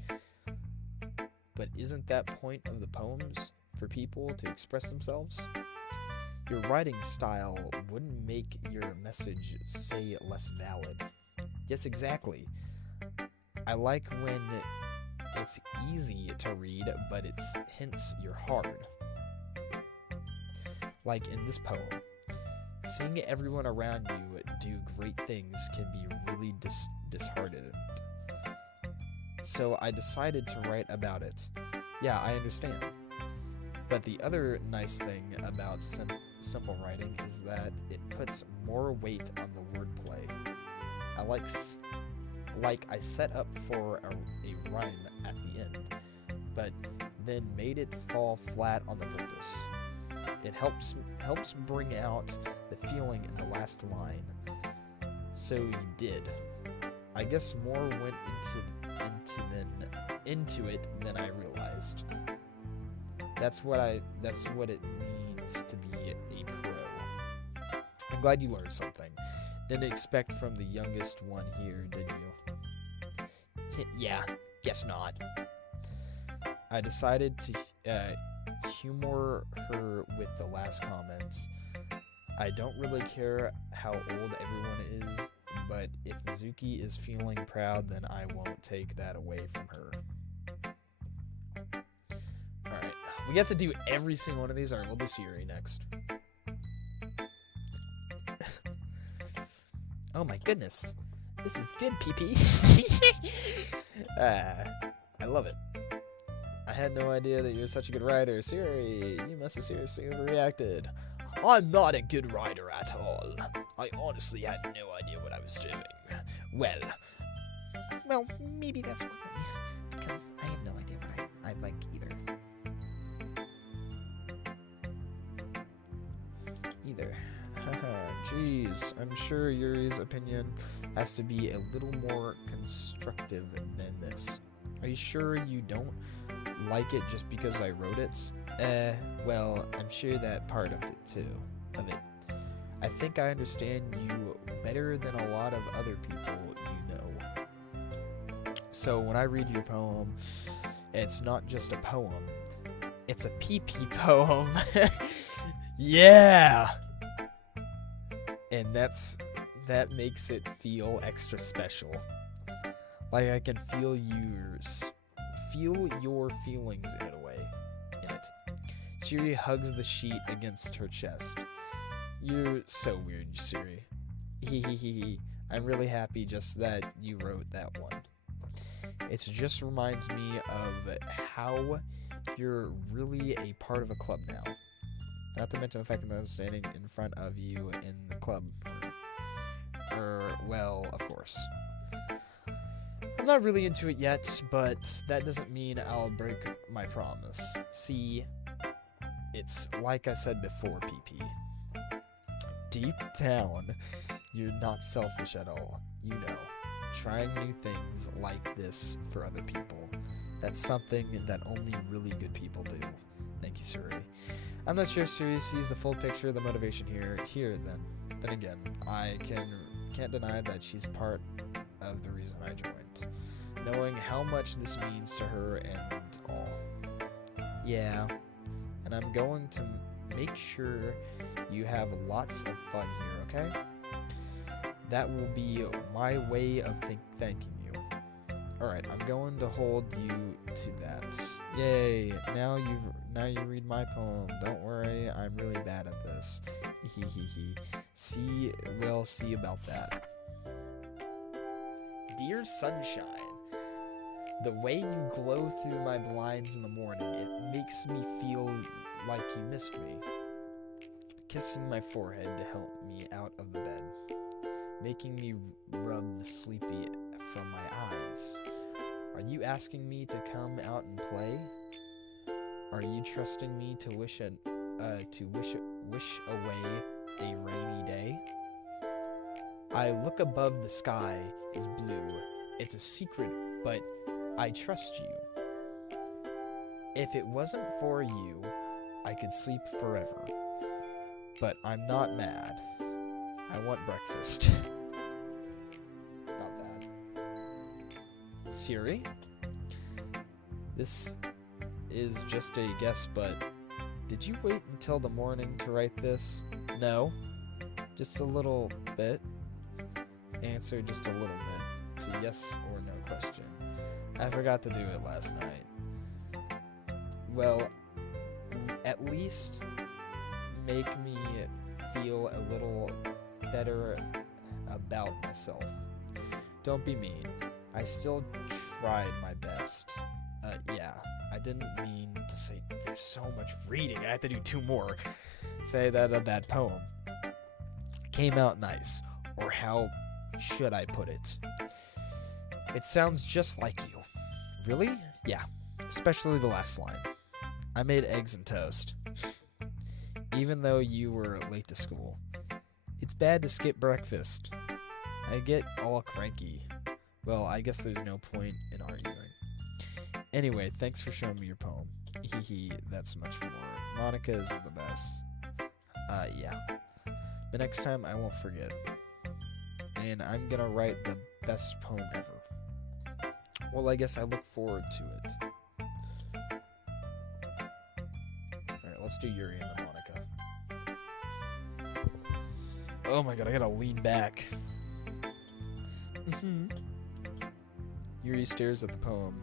But isn't that point of the poems? For people to express themselves? Your writing style wouldn't make your message, say, less valid. Yes, exactly. I like when it's easy to read, but it's hints you're hard. Like in this poem, seeing everyone around you do great things can be really disheartening. So I decided to write about it. Yeah, I understand. But the other nice thing about simple writing is that it puts more weight on the wordplay. I set up for a rhyme at the end, but then made it fall flat on the purpose. It helps bring out the feeling in the last line. So you did. I guess more went into it than I realized. That's what it means to be a pro. I'm glad you learned something. Didn't expect from the youngest one here, did you? Yeah, guess not. I decided to humor her with the last comments. I don't really care how old everyone is, but if Mizuki is feeling proud, then I won't take that away from her. Alright, we have to do every single one of these. Alright, we'll do Siri next. Oh my goodness. This is good, PP. I love it. I had no idea that you're such a good writer. Siri, you must have seriously overreacted. I'm not a good writer at all. I honestly had no idea what I was doing. Well, maybe that's why. Because I have no idea what I like either. Jeez, I'm sure Yuri's opinion has to be a little more constructive than this. Are you sure you don't like it just because I wrote it? Well, I'm sure that part of it too. I think I understand you better than a lot of other people you know. So when I read your poem, it's not just a poem. It's a PP poem. Yeah! And that makes it feel extra special. Like I can feel your feelings in it. Siri hugs the sheet against her chest. You're so weird, Siri. Hehehe. I'm really happy just that you wrote that one. It just reminds me of how you're really a part of a club now. Not to mention the fact that I'm standing in front of you in the club room. Well, of course. I'm not really into it yet, but that doesn't mean I'll break my promise. See, it's like I said before, PP. Deep down, you're not selfish at all. You know, trying new things like this for other people. That's something that only really good people do. Thank you, Suri. I'm not sure if Siri sees the full picture of the motivation here. Then again, I can't deny that she's part of the reason I joined. Knowing how much this means to her and all. Yeah, and I'm going to make sure you have lots of fun here, okay? That will be my way of thanking you. Alright, I'm going to hold you to that. Yay, now you read my poem. Don't worry, I'm really bad at this. We'll see about that. Dear Sunshine, the way you glow through my blinds in the morning, it makes me feel like you missed me. Kissing my forehead to help me out of the bed. Making me rub the sleepy from my eyes. Are you asking me to come out and play? Are you trusting me to wish away a rainy day? I look above, the sky is blue. It's a secret, but I trust you. If it wasn't for you, I could sleep forever. But I'm not mad. I want breakfast. Not bad. Siri? This is just a guess, but did you wait until the morning to write this? No. Just a little bit. Answer just a little bit to yes or no question. I forgot to do it last night. Well, at least make me feel a little better about myself. Don't be mean. I still tried my best. Yeah, I didn't mean to say there's so much reading. I have to do 2 more. Say that a bad poem came out nice. Or how should I put it? It sounds just like you. Really? Yeah, especially the last line. I made eggs and toast. Even though you were late to school. It's bad to skip breakfast. I get all cranky. Well, I guess there's no point in arguing. Anyway, thanks for showing me your poem. That's much more. Monica is the best. Yeah. But next time I won't forget. And I'm gonna write the best poem ever. Well, I guess I look forward to it. Alright, let's do Yuri and then Monica. Oh my god, I gotta lean back. Yuri stares at the poem.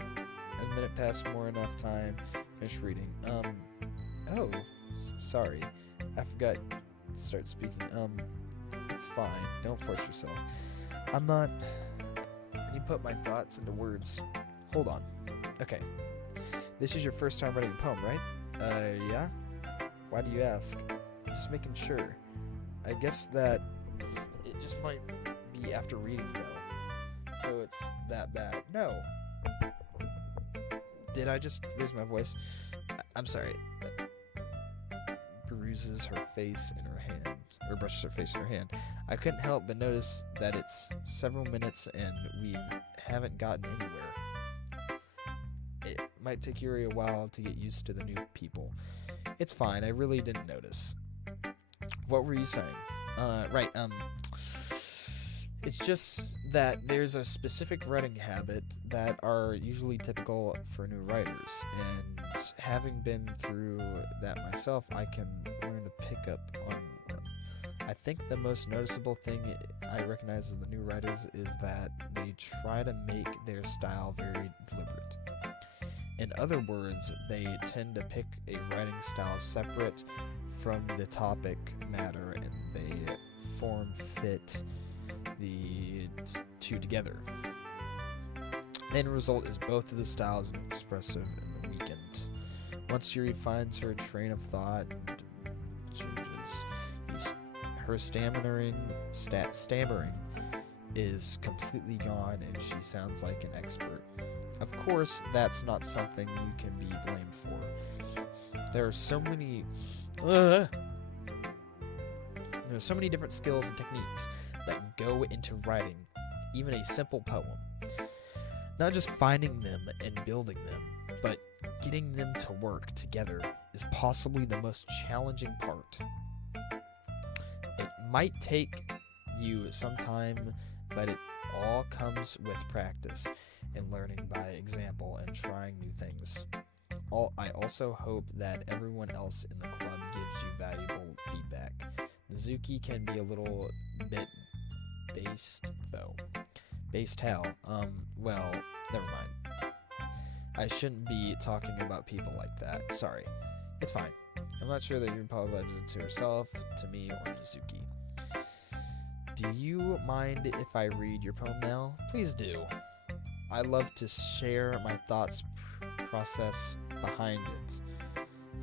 A minute passed, more enough time. Finish reading. Oh, sorry. I forgot to start speaking. It's fine. Don't force yourself. I'm not Let me put my thoughts into words. Hold on. Okay. This is your first time writing a poem, right? Yeah? Why do you ask? I'm just making sure. I guess that it just might be after reading, though. So it's that bad. No. Did I just raise my voice? I'm sorry. Bruises her face in her hand, or brushes her face in her hand. I couldn't help but notice that it's several minutes and we haven't gotten anywhere. It might take Yuri a while to get used to the new people. It's fine, I really didn't notice. What were you saying? Right, it's just that there's a specific writing habit that are usually typical for new writers, and having been through that myself, I can learn to pick up on them. I think the most noticeable thing I recognize as the new writers is that they try to make their style very deliberate. In other words, they tend to pick a writing style separate from the topic matter, and they form fit the two together. The end result is both of the styles are expressive and weakened. Once Yuri finds her train of thought and changes, her stammering is completely gone, and she sounds like an expert. Of course, that's not something you can be blamed for. There are so many different skills and techniques that go into writing even a simple poem. Not just finding them and building them, but getting them to work together is possibly the most challenging part. It might take you some time, but it all comes with practice and learning by example and trying new things. I also hope that everyone else in the club gives you valuable feedback. Nizuki can be a little bit based, though. Based how? Well, never mind. I shouldn't be talking about people like that. Sorry. It's fine. I'm not sure that you're apologizing to herself, to me, or Nizuki. Do you mind if I read your poem now? Please do. I love to share my thoughts process behind it.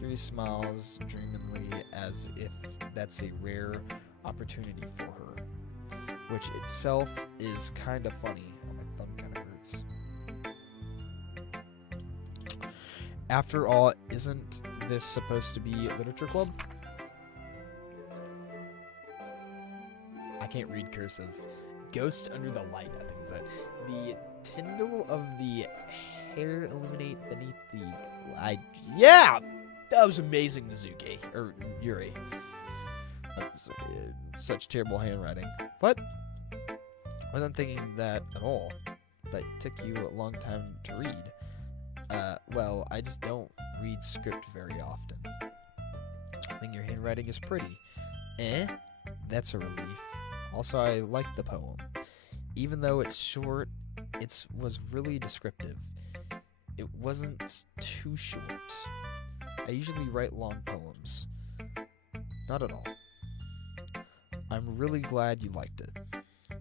Yuri smiles dreamily as if that's a rare opportunity for her, which itself is kind of funny. Oh, my thumb kind of hurts. After all, isn't this supposed to be literature club? I can't read cursive. Ghost under the light, I think is that. The tendril of the hair illuminate beneath the... Yeah! That was amazing, Nizuki. Or Yuri. Such terrible handwriting. What? I wasn't thinking that at all. But it took you a long time to read. Well, I just don't read script very often. I think your handwriting is pretty. That's a relief. Also, I like the poem. Even though it's short, it was really descriptive. It wasn't too short. I usually write long poems. Not at all. I'm really glad you liked it.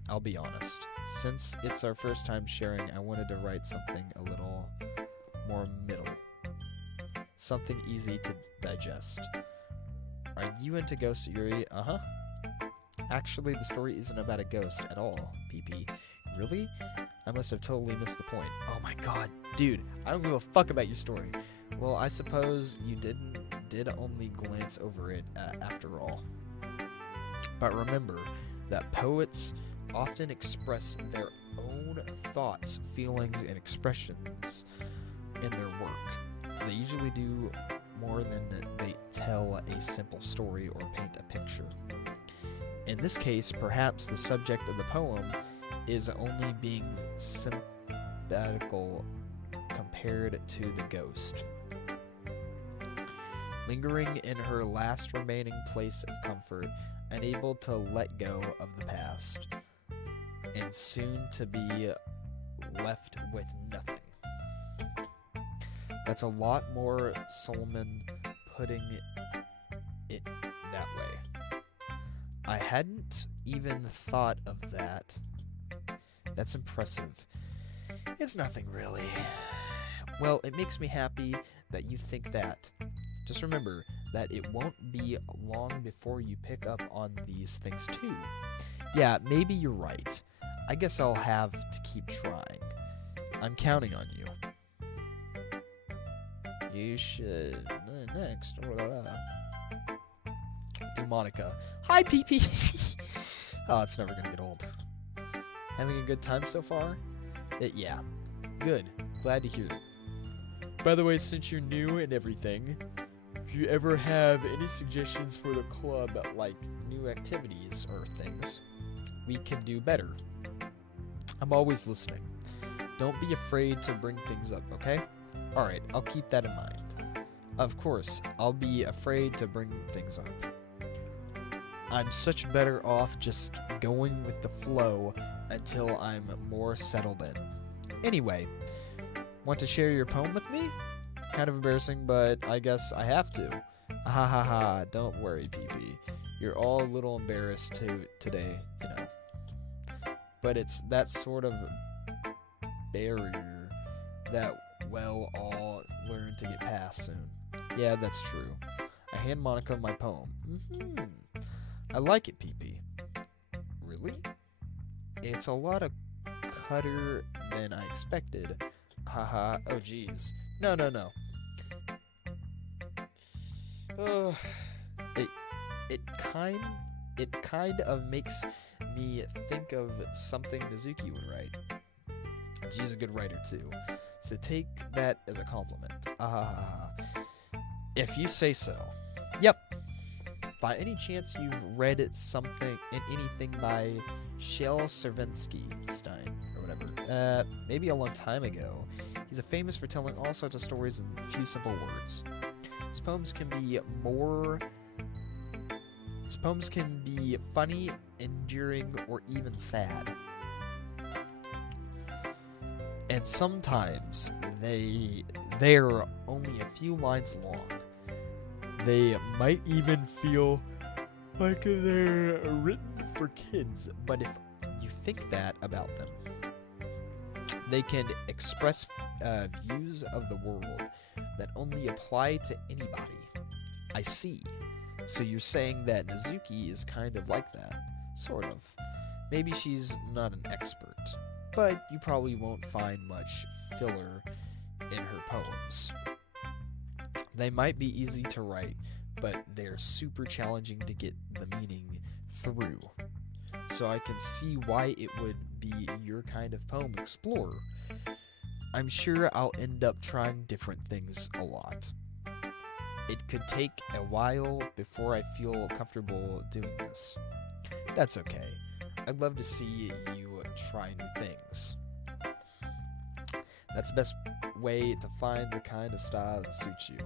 I'll be honest. Since it's our first time sharing, I wanted to write something a little more middle. Something easy to digest. Are you into Ghost Yuri? Uh-huh. Actually, the story isn't about a ghost at all, PP. Really? I must have totally missed the point. Oh my god, dude, I don't give a fuck about your story. Well, I suppose you did only glance over it after all. But remember that poets often express their own thoughts, feelings, and expressions in their work. They usually do more than they tell a simple story or paint a picture. In this case, perhaps the subject of the poem is only being sympathical compared to the ghost. Lingering in her last remaining place of comfort, unable to let go of the past, and soon to be left with nothing. That's a lot more Solomon putting it that way. I hadn't even thought of that. That's impressive. It's nothing really. Well, it makes me happy that you think that. Just remember that it won't be long before you pick up on these things too. Yeah, maybe you're right. I guess I'll have to keep trying. I'm counting on you. You should. Next. Do Monica. Hi, PP. Oh, it's never gonna get old. Having a good time so far? Yeah. Good. Glad to hear it. By the way, since you're new and everything, if you ever have any suggestions for the club, like new activities or things, we can do better. I'm always listening. Don't be afraid to bring things up, okay? Alright, I'll keep that in mind. Of course, I'll be afraid to bring things up. I'm such better off just going with the flow until I'm more settled in. Anyway, want to share your poem with me? Kind of embarrassing, but I guess I have to. Ha ha ha, don't worry, PP. You're all a little embarrassed too today, you know. But it's that sort of barrier that we'll all learn to get past soon. Yeah, that's true. I hand Monica my poem. I like it, PP. Really? It's a lot of cutter than I expected. Haha. Oh, jeez. No. It kind of makes me think of something Mizuki would write. She's a good writer too, so take that as a compliment. If you say so. Yep. By any chance you've read anything by Shel Cervinsky-Stein or whatever? Maybe a long time ago. He's famous for telling all sorts of stories in a few simple words. His poems can be funny, enduring, or even sad. And sometimes they're only a few lines long. They might even feel like they're written for kids, but if you think that about them, they can express views of the world that only apply to anybody. I see. So you're saying that Mizuki is kind of like that? Sort of. Maybe she's not an expert, but you probably won't find much filler in her poems. They might be easy to write, but they're super challenging to get the meaning through. So I can see why it would be your kind of poem explorer. I'm sure I'll end up trying different things a lot. It could take a while before I feel comfortable doing this. That's okay. I'd love to see you try new things. That's the best way to find the kind of style that suits you.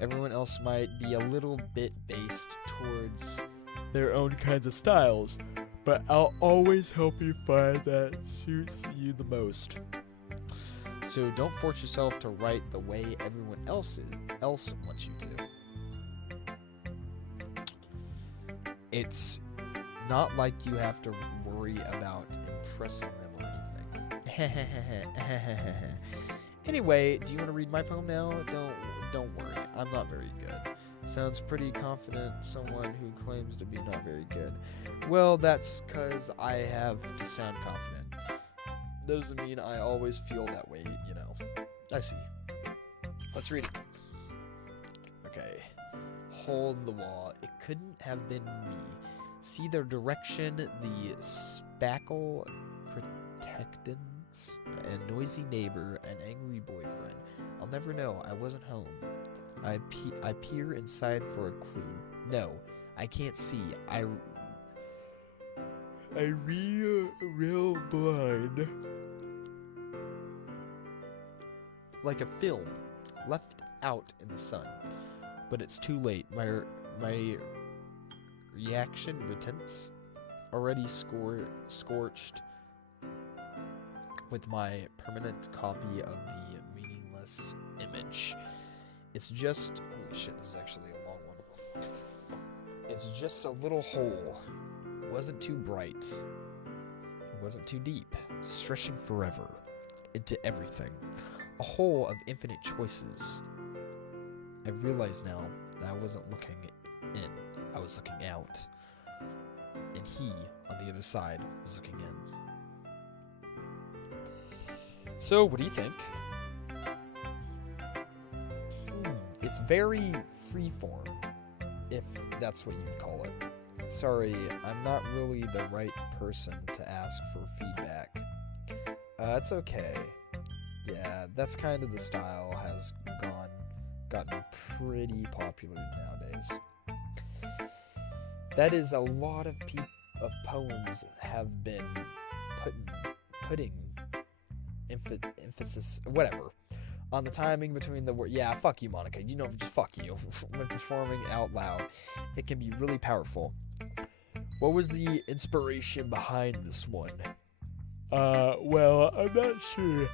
Everyone else might be a little bit based towards their own kinds of styles, but I'll always help you find that suits you the most. So don't force yourself to write the way everyone else wants you to. It's not like you have to worry about impressing them or anything. Anyway, do you want to read my poem now? Don't worry, I'm not very good. Sounds pretty confident, someone who claims to be not very good. Well, that's 'cause I have to sound confident. Doesn't mean I always feel that way, you know. I see. Let's read it. Okay. Hole in the wall. It couldn't have been me. See the direction, the spackle protectants, a noisy neighbor, an angry boyfriend. I'll never know. I wasn't home. I peer inside for a clue. No, I can't see. I real blind. Like a film left out in the sun. But it's too late. My reaction retents already scorched with my permanent copy of the meaningless image. It's just... Holy shit, this is actually a long one. It's just a little hole. It wasn't too bright. wasn't too deep, stretching forever into everything, a hole of infinite choices. I realize now that I wasn't looking in, I was looking out, and he, on the other side, was looking in. So, what do you think? It's very freeform, if that's what you'd call it. Sorry, I'm not really the right person to ask for feedback. It's okay. Yeah, that's kind of the style has gotten pretty popular nowadays. That is, a lot of poems have been putting emphasis, whatever, on the timing between the word. Yeah, fuck you, Monica. You know, just fuck you. When performing out loud, it can be really powerful. What was the inspiration behind this one? Well, I'm not sure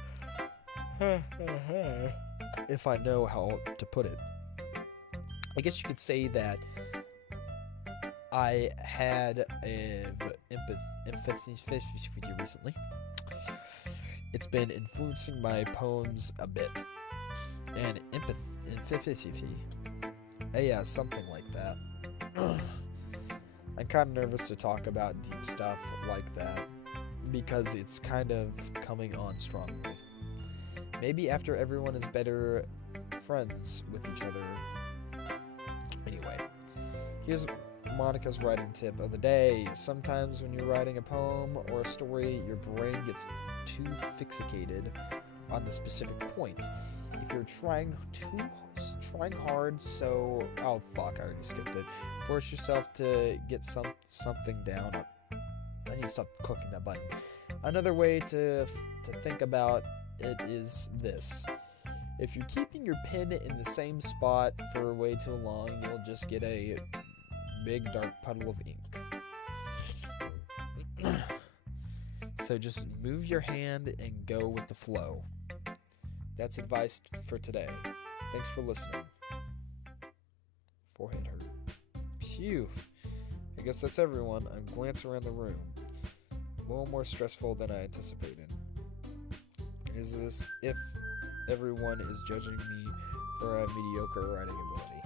if I know how to put it. I guess you could say that I had an empathy with you recently. It's been influencing my poems a bit. And empathy. Yeah, something like that. I'm kind of nervous to talk about deep stuff like that because it's kind of coming on strongly. Maybe after everyone is better friends with each other. Anyway, here's Monica's writing tip of the day. Sometimes when you're writing a poem or a story, your brain gets too fixated on the specific point. If you're trying hard, so oh fuck, I already skipped it. Force yourself to get something down. I need to stop clicking that button. Another way to think about it is this: if you're keeping your pen in the same spot for way too long, you'll just get a big dark puddle of ink. So just move your hand and go with the flow. That's advice for today. Thanks for listening. Forehead hurt. Phew. I guess that's everyone. I'm glancing around the room. A little more stressful than I anticipated. Is this if everyone is judging me for a mediocre writing ability?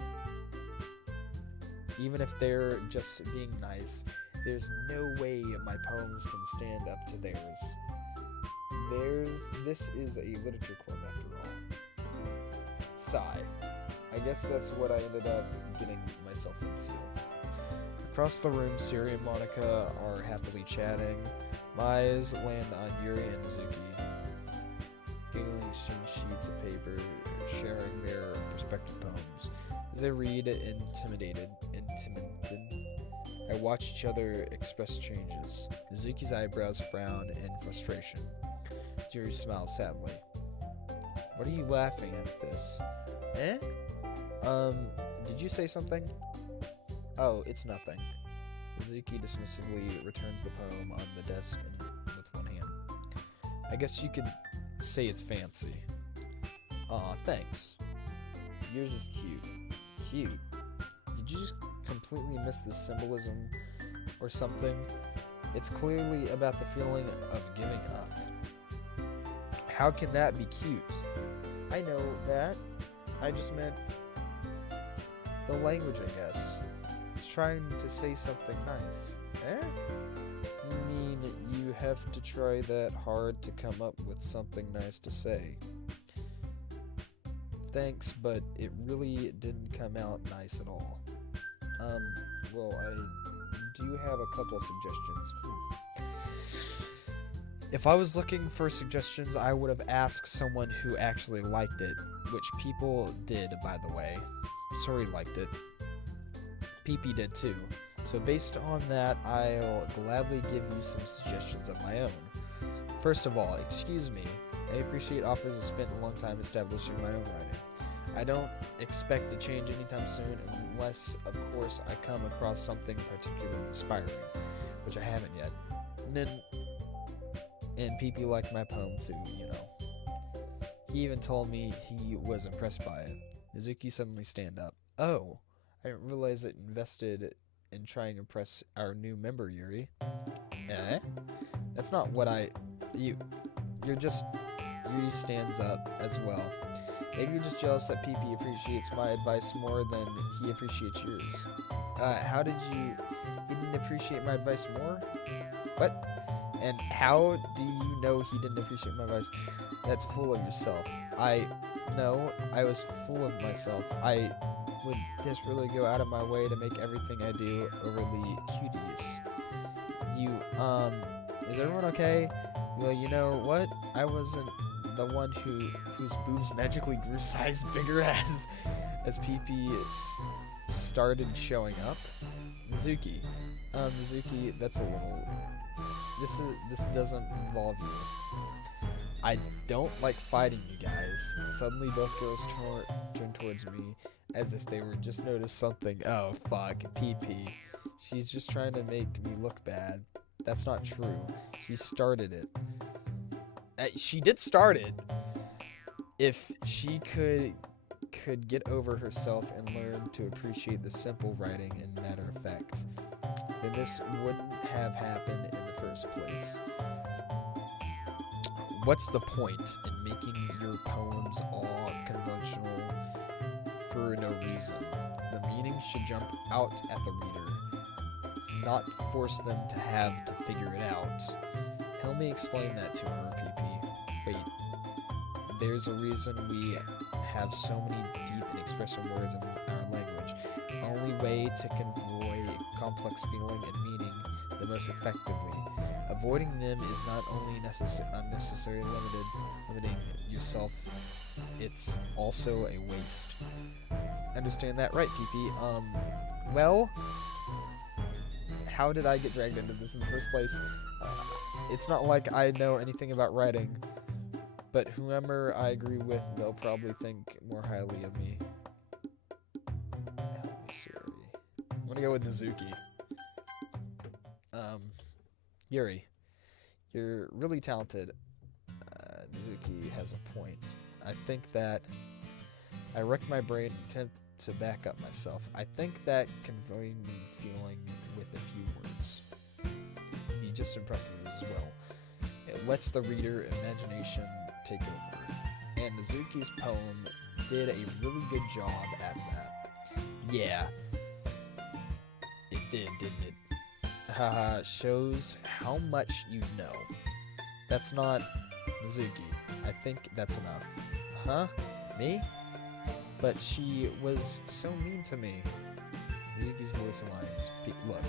Even if they're just being nice, there's no way my poems can stand up to theirs. This is a literature club after all. Sigh. I guess that's what I ended up getting myself into. Across the room, Siri and Monica are happily chatting. My eyes land on Yuri and Mizuki, giggling, exchange sheets of paper, sharing their respective poems. As they read, intimidated, I watch each other express changes. Mizuki's eyebrows frown in frustration. Yuri smiles sadly. What are you laughing at this? Eh? Did you say something? Oh, it's nothing. Mizuki dismissively returns the poem on the desk with one hand. I guess you could say it's fancy. Aw, thanks. Yours is cute. Cute? Did you just completely miss the symbolism or something? It's clearly about the feeling of giving up. How can that be cute? I know that. I just meant the language, I guess. Trying to say something nice. Eh? You mean you have to try that hard to come up with something nice to say? Thanks, but it really didn't come out nice at all. Well, I do have a couple suggestions. If I was looking for suggestions, I would have asked someone who actually liked it, which people did, by the way. Sorry liked it. PP did too. So based on that, I'll gladly give you some suggestions of my own. First of all, excuse me. I appreciate offers and spent a long time establishing my own writing. I don't expect to change anytime soon unless, of course, I come across something particularly inspiring, which I haven't yet. And PP liked my poem too, you know. He even told me he was impressed by it. Mizuki suddenly stand up. Oh, I didn't realize it invested in trying to impress our new member, Yuri. Eh? That's not what Yuri stands up as well. Maybe you're just jealous that PP appreciates my advice more than he appreciates yours. How did you... He didn't appreciate my advice more? What? And how do you know he didn't appreciate my advice? That's full of yourself. No, I was full of myself. I would desperately go out of my way to make everything I do overly curious. Is everyone okay? Well, you know what? I wasn't the one whose boobs magically grew size bigger as PP started showing up. Mizuki. Mizuki, that's a little... This doesn't involve you. I don't like fighting you guys. Suddenly both girls turn towards me as if they were just noticed something. Oh, fuck. PP. She's just trying to make me look bad. That's not true. She started it. She did start it. If she could get over herself and learn to appreciate the simple writing and matter of fact, then this wouldn't have happened in the first place. What's the point in making your poems all conventional for no reason? The meaning should jump out at the reader, not force them to have to figure it out. Help me explain that to her, PP. Wait, there's a reason we have so many deep and expressive words in our language. Only way to convey complex feeling and meaning the most effectively. Avoiding them is not only unnecessary limiting yourself, it's also a waste. Understand that right, PP? Well, how did I get dragged into this in the first place? It's not like I know anything about writing, but whoever I agree with, they'll probably think more highly of me. I'm gonna go with Nizuki. Yuri, you're really talented. Nizuki has a point. I think that I wrecked my brain and attempt to back up myself. I think that conveying feeling with a few words would be just impressive as well. It lets the reader imagination take over. And Nizuki's poem did a really good job at that. Yeah, it did, didn't it? Haha, shows how much you know. That's not Nizuki. I think that's enough. Huh? Me? But she was so mean to me. Nizuki's voice aligns. Look,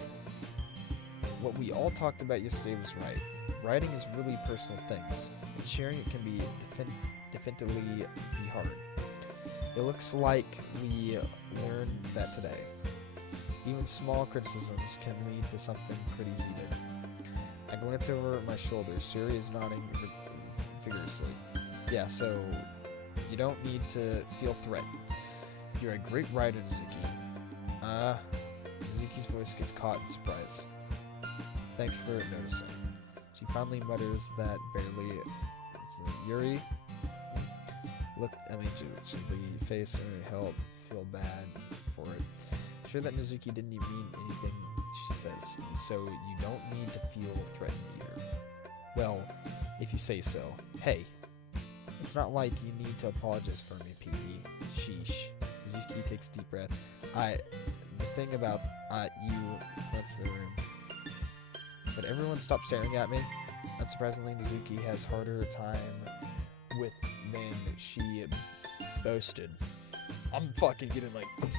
what we all talked about yesterday was right. Writing is really personal things, and sharing it can be definitively be hard. It looks like we learned that today. Even small criticisms can lead to something pretty heated. I glance over my shoulder. Suri is nodding vigorously. Yeah, so you don't need to feel threatened. You're a great writer, Nizuki. Nizuki's voice gets caught in surprise. Thanks for noticing. She finally mutters that barely. Yuri? Look, the face her help feel bad for it. I'm sure that Nizuki didn't even mean anything she says, so you don't need to feel threatened either. Well, if you say so. Hey, it's not like you need to apologize for me, PP. Sheesh. Nizuki takes a deep breath. The thing about you, that's the room. But everyone stopped staring at me. Unsurprisingly, Nizuki has harder time with than she boasted. I'm fucking getting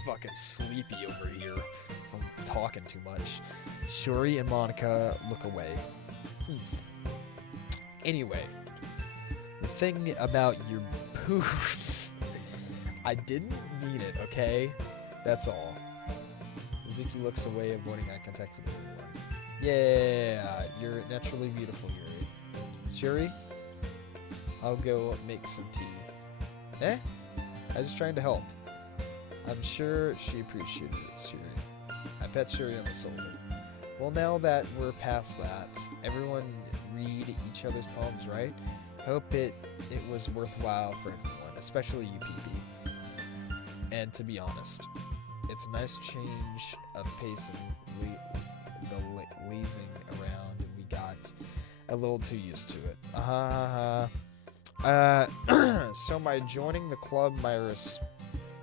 fucking sleepy over here from talking too much. Shuri and Monica look away. Anyway, the thing about your boobs, I didn't mean it, okay? That's all. Nizuki looks away, avoiding eye contact with everyone. Yeah, you're naturally beautiful, Yuri. Shuri, I'll go make some tea. Eh? I was just trying to help. I'm sure she appreciated it, Shuri. I pat Shuri on the shoulder. Well, now that we're past that, everyone read each other's poems, right? Hope it was worthwhile for everyone, especially you, PP. And to be honest, it's a nice change of pace and the lazing around we got a little too used to it. So by joining the club, am I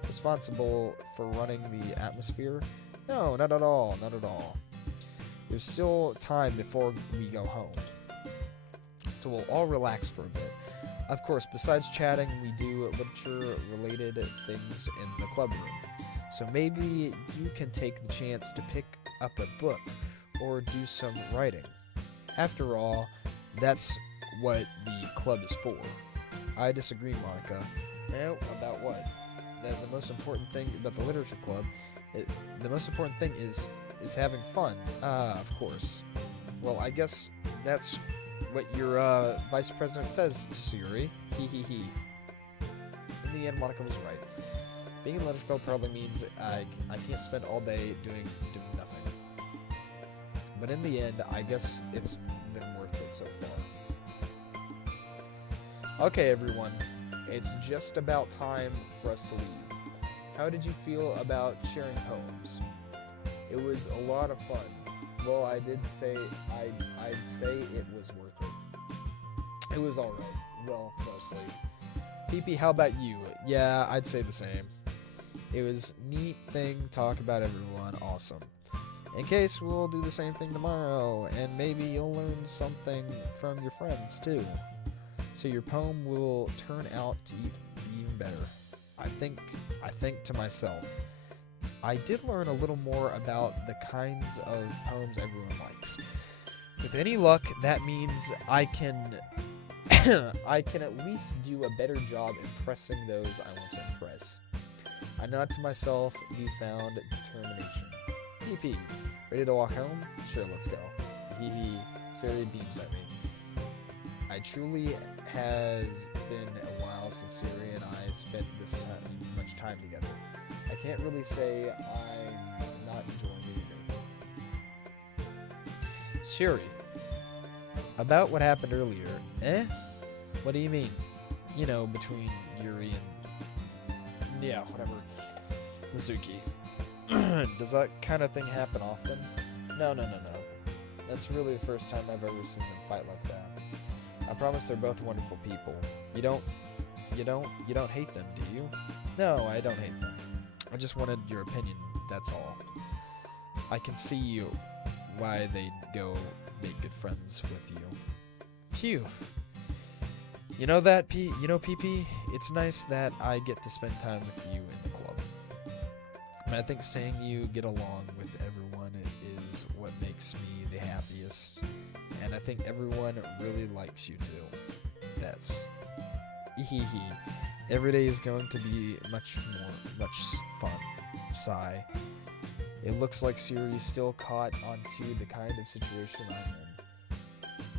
responsible for running the atmosphere? No, not at all, not at all. There's still time before we go home, so we'll all relax for a bit. Of course, besides chatting, we do literature-related things in the club room. So maybe you can take the chance to pick up a book or do some writing. After all, that's what the club is for. I disagree, Monica. No, about what? That the most important thing about the literature club, the most important thing is having fun. Of course. Well, I guess that's what your vice president says, Siri. Hee hee hee. In the end, Monica was right. Being in literature club probably means I can't spend all day doing nothing. But in the end, I guess it's been worth it so far. Okay, everyone. It's just about time for us to leave. How did you feel about sharing poems? It was a lot of fun. Well, I'd say it was worth it. It was alright. Well, mostly. PP, how about you? Yeah, I'd say the same. It was neat thing to talk about everyone. Awesome. In case we'll do the same thing tomorrow, and maybe you'll learn something from your friends too. So your poem will turn out to be even better. I think to myself, I did learn a little more about the kinds of poems everyone likes. With any luck, that means I can I can at least do a better job impressing those I want to impress. I nod to myself, newfound determination. PP, ready to walk home? Sure, let's go. Hee hee. Siri beams at me. I truly has been a while since Siri and I spent much time together. I can't really say I'm not enjoying it either. Siri, about what happened earlier. Eh? What do you mean? You know, between Yuri and... yeah, whatever. Mizuki. Does that kind of thing happen often? No. That's really the first time I've ever seen them fight like that. I promise they're both wonderful people. You don't hate them, do you? No, I don't hate them. I just wanted your opinion, that's all. I can see why they'd go make good friends with you. Phew. You know that, PP? It's nice that I get to spend time with you in the club. And I think seeing you get along with everyone is what makes me the happiest. And I think everyone really likes you too. That's... hee. Every day is going to be much fun. Sigh. It looks like Siri's still caught onto the kind of situation I'm in.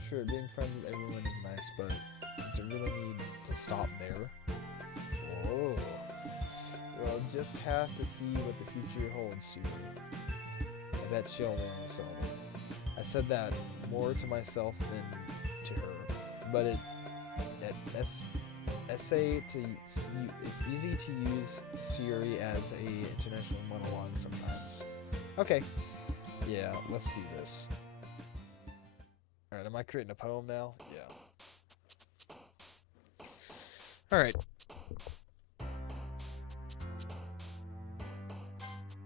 Sure, being friends with everyone is nice, but does it really need to stop there? Whoa. We'll just have to see what the future holds, Siri. I bet she'll learn this all. I said that more to myself than to her, but essay to it's easy to use Siri as a international monologue sometimes. Okay, yeah, let's do this. All right, am I creating a poem now? Yeah. All right.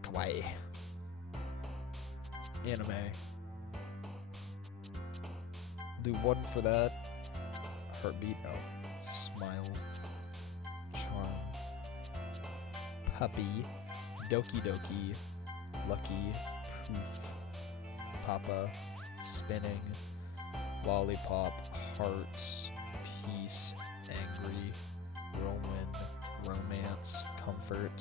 Kawaii. Anime. Do one for that. Heartbeat. Oh. Smile. Charm. Puppy. Doki Doki. Lucky. Poof. Papa. Spinning. Lollipop. Hearts. Peace. Angry. Whirlwind. Romance. Comfort.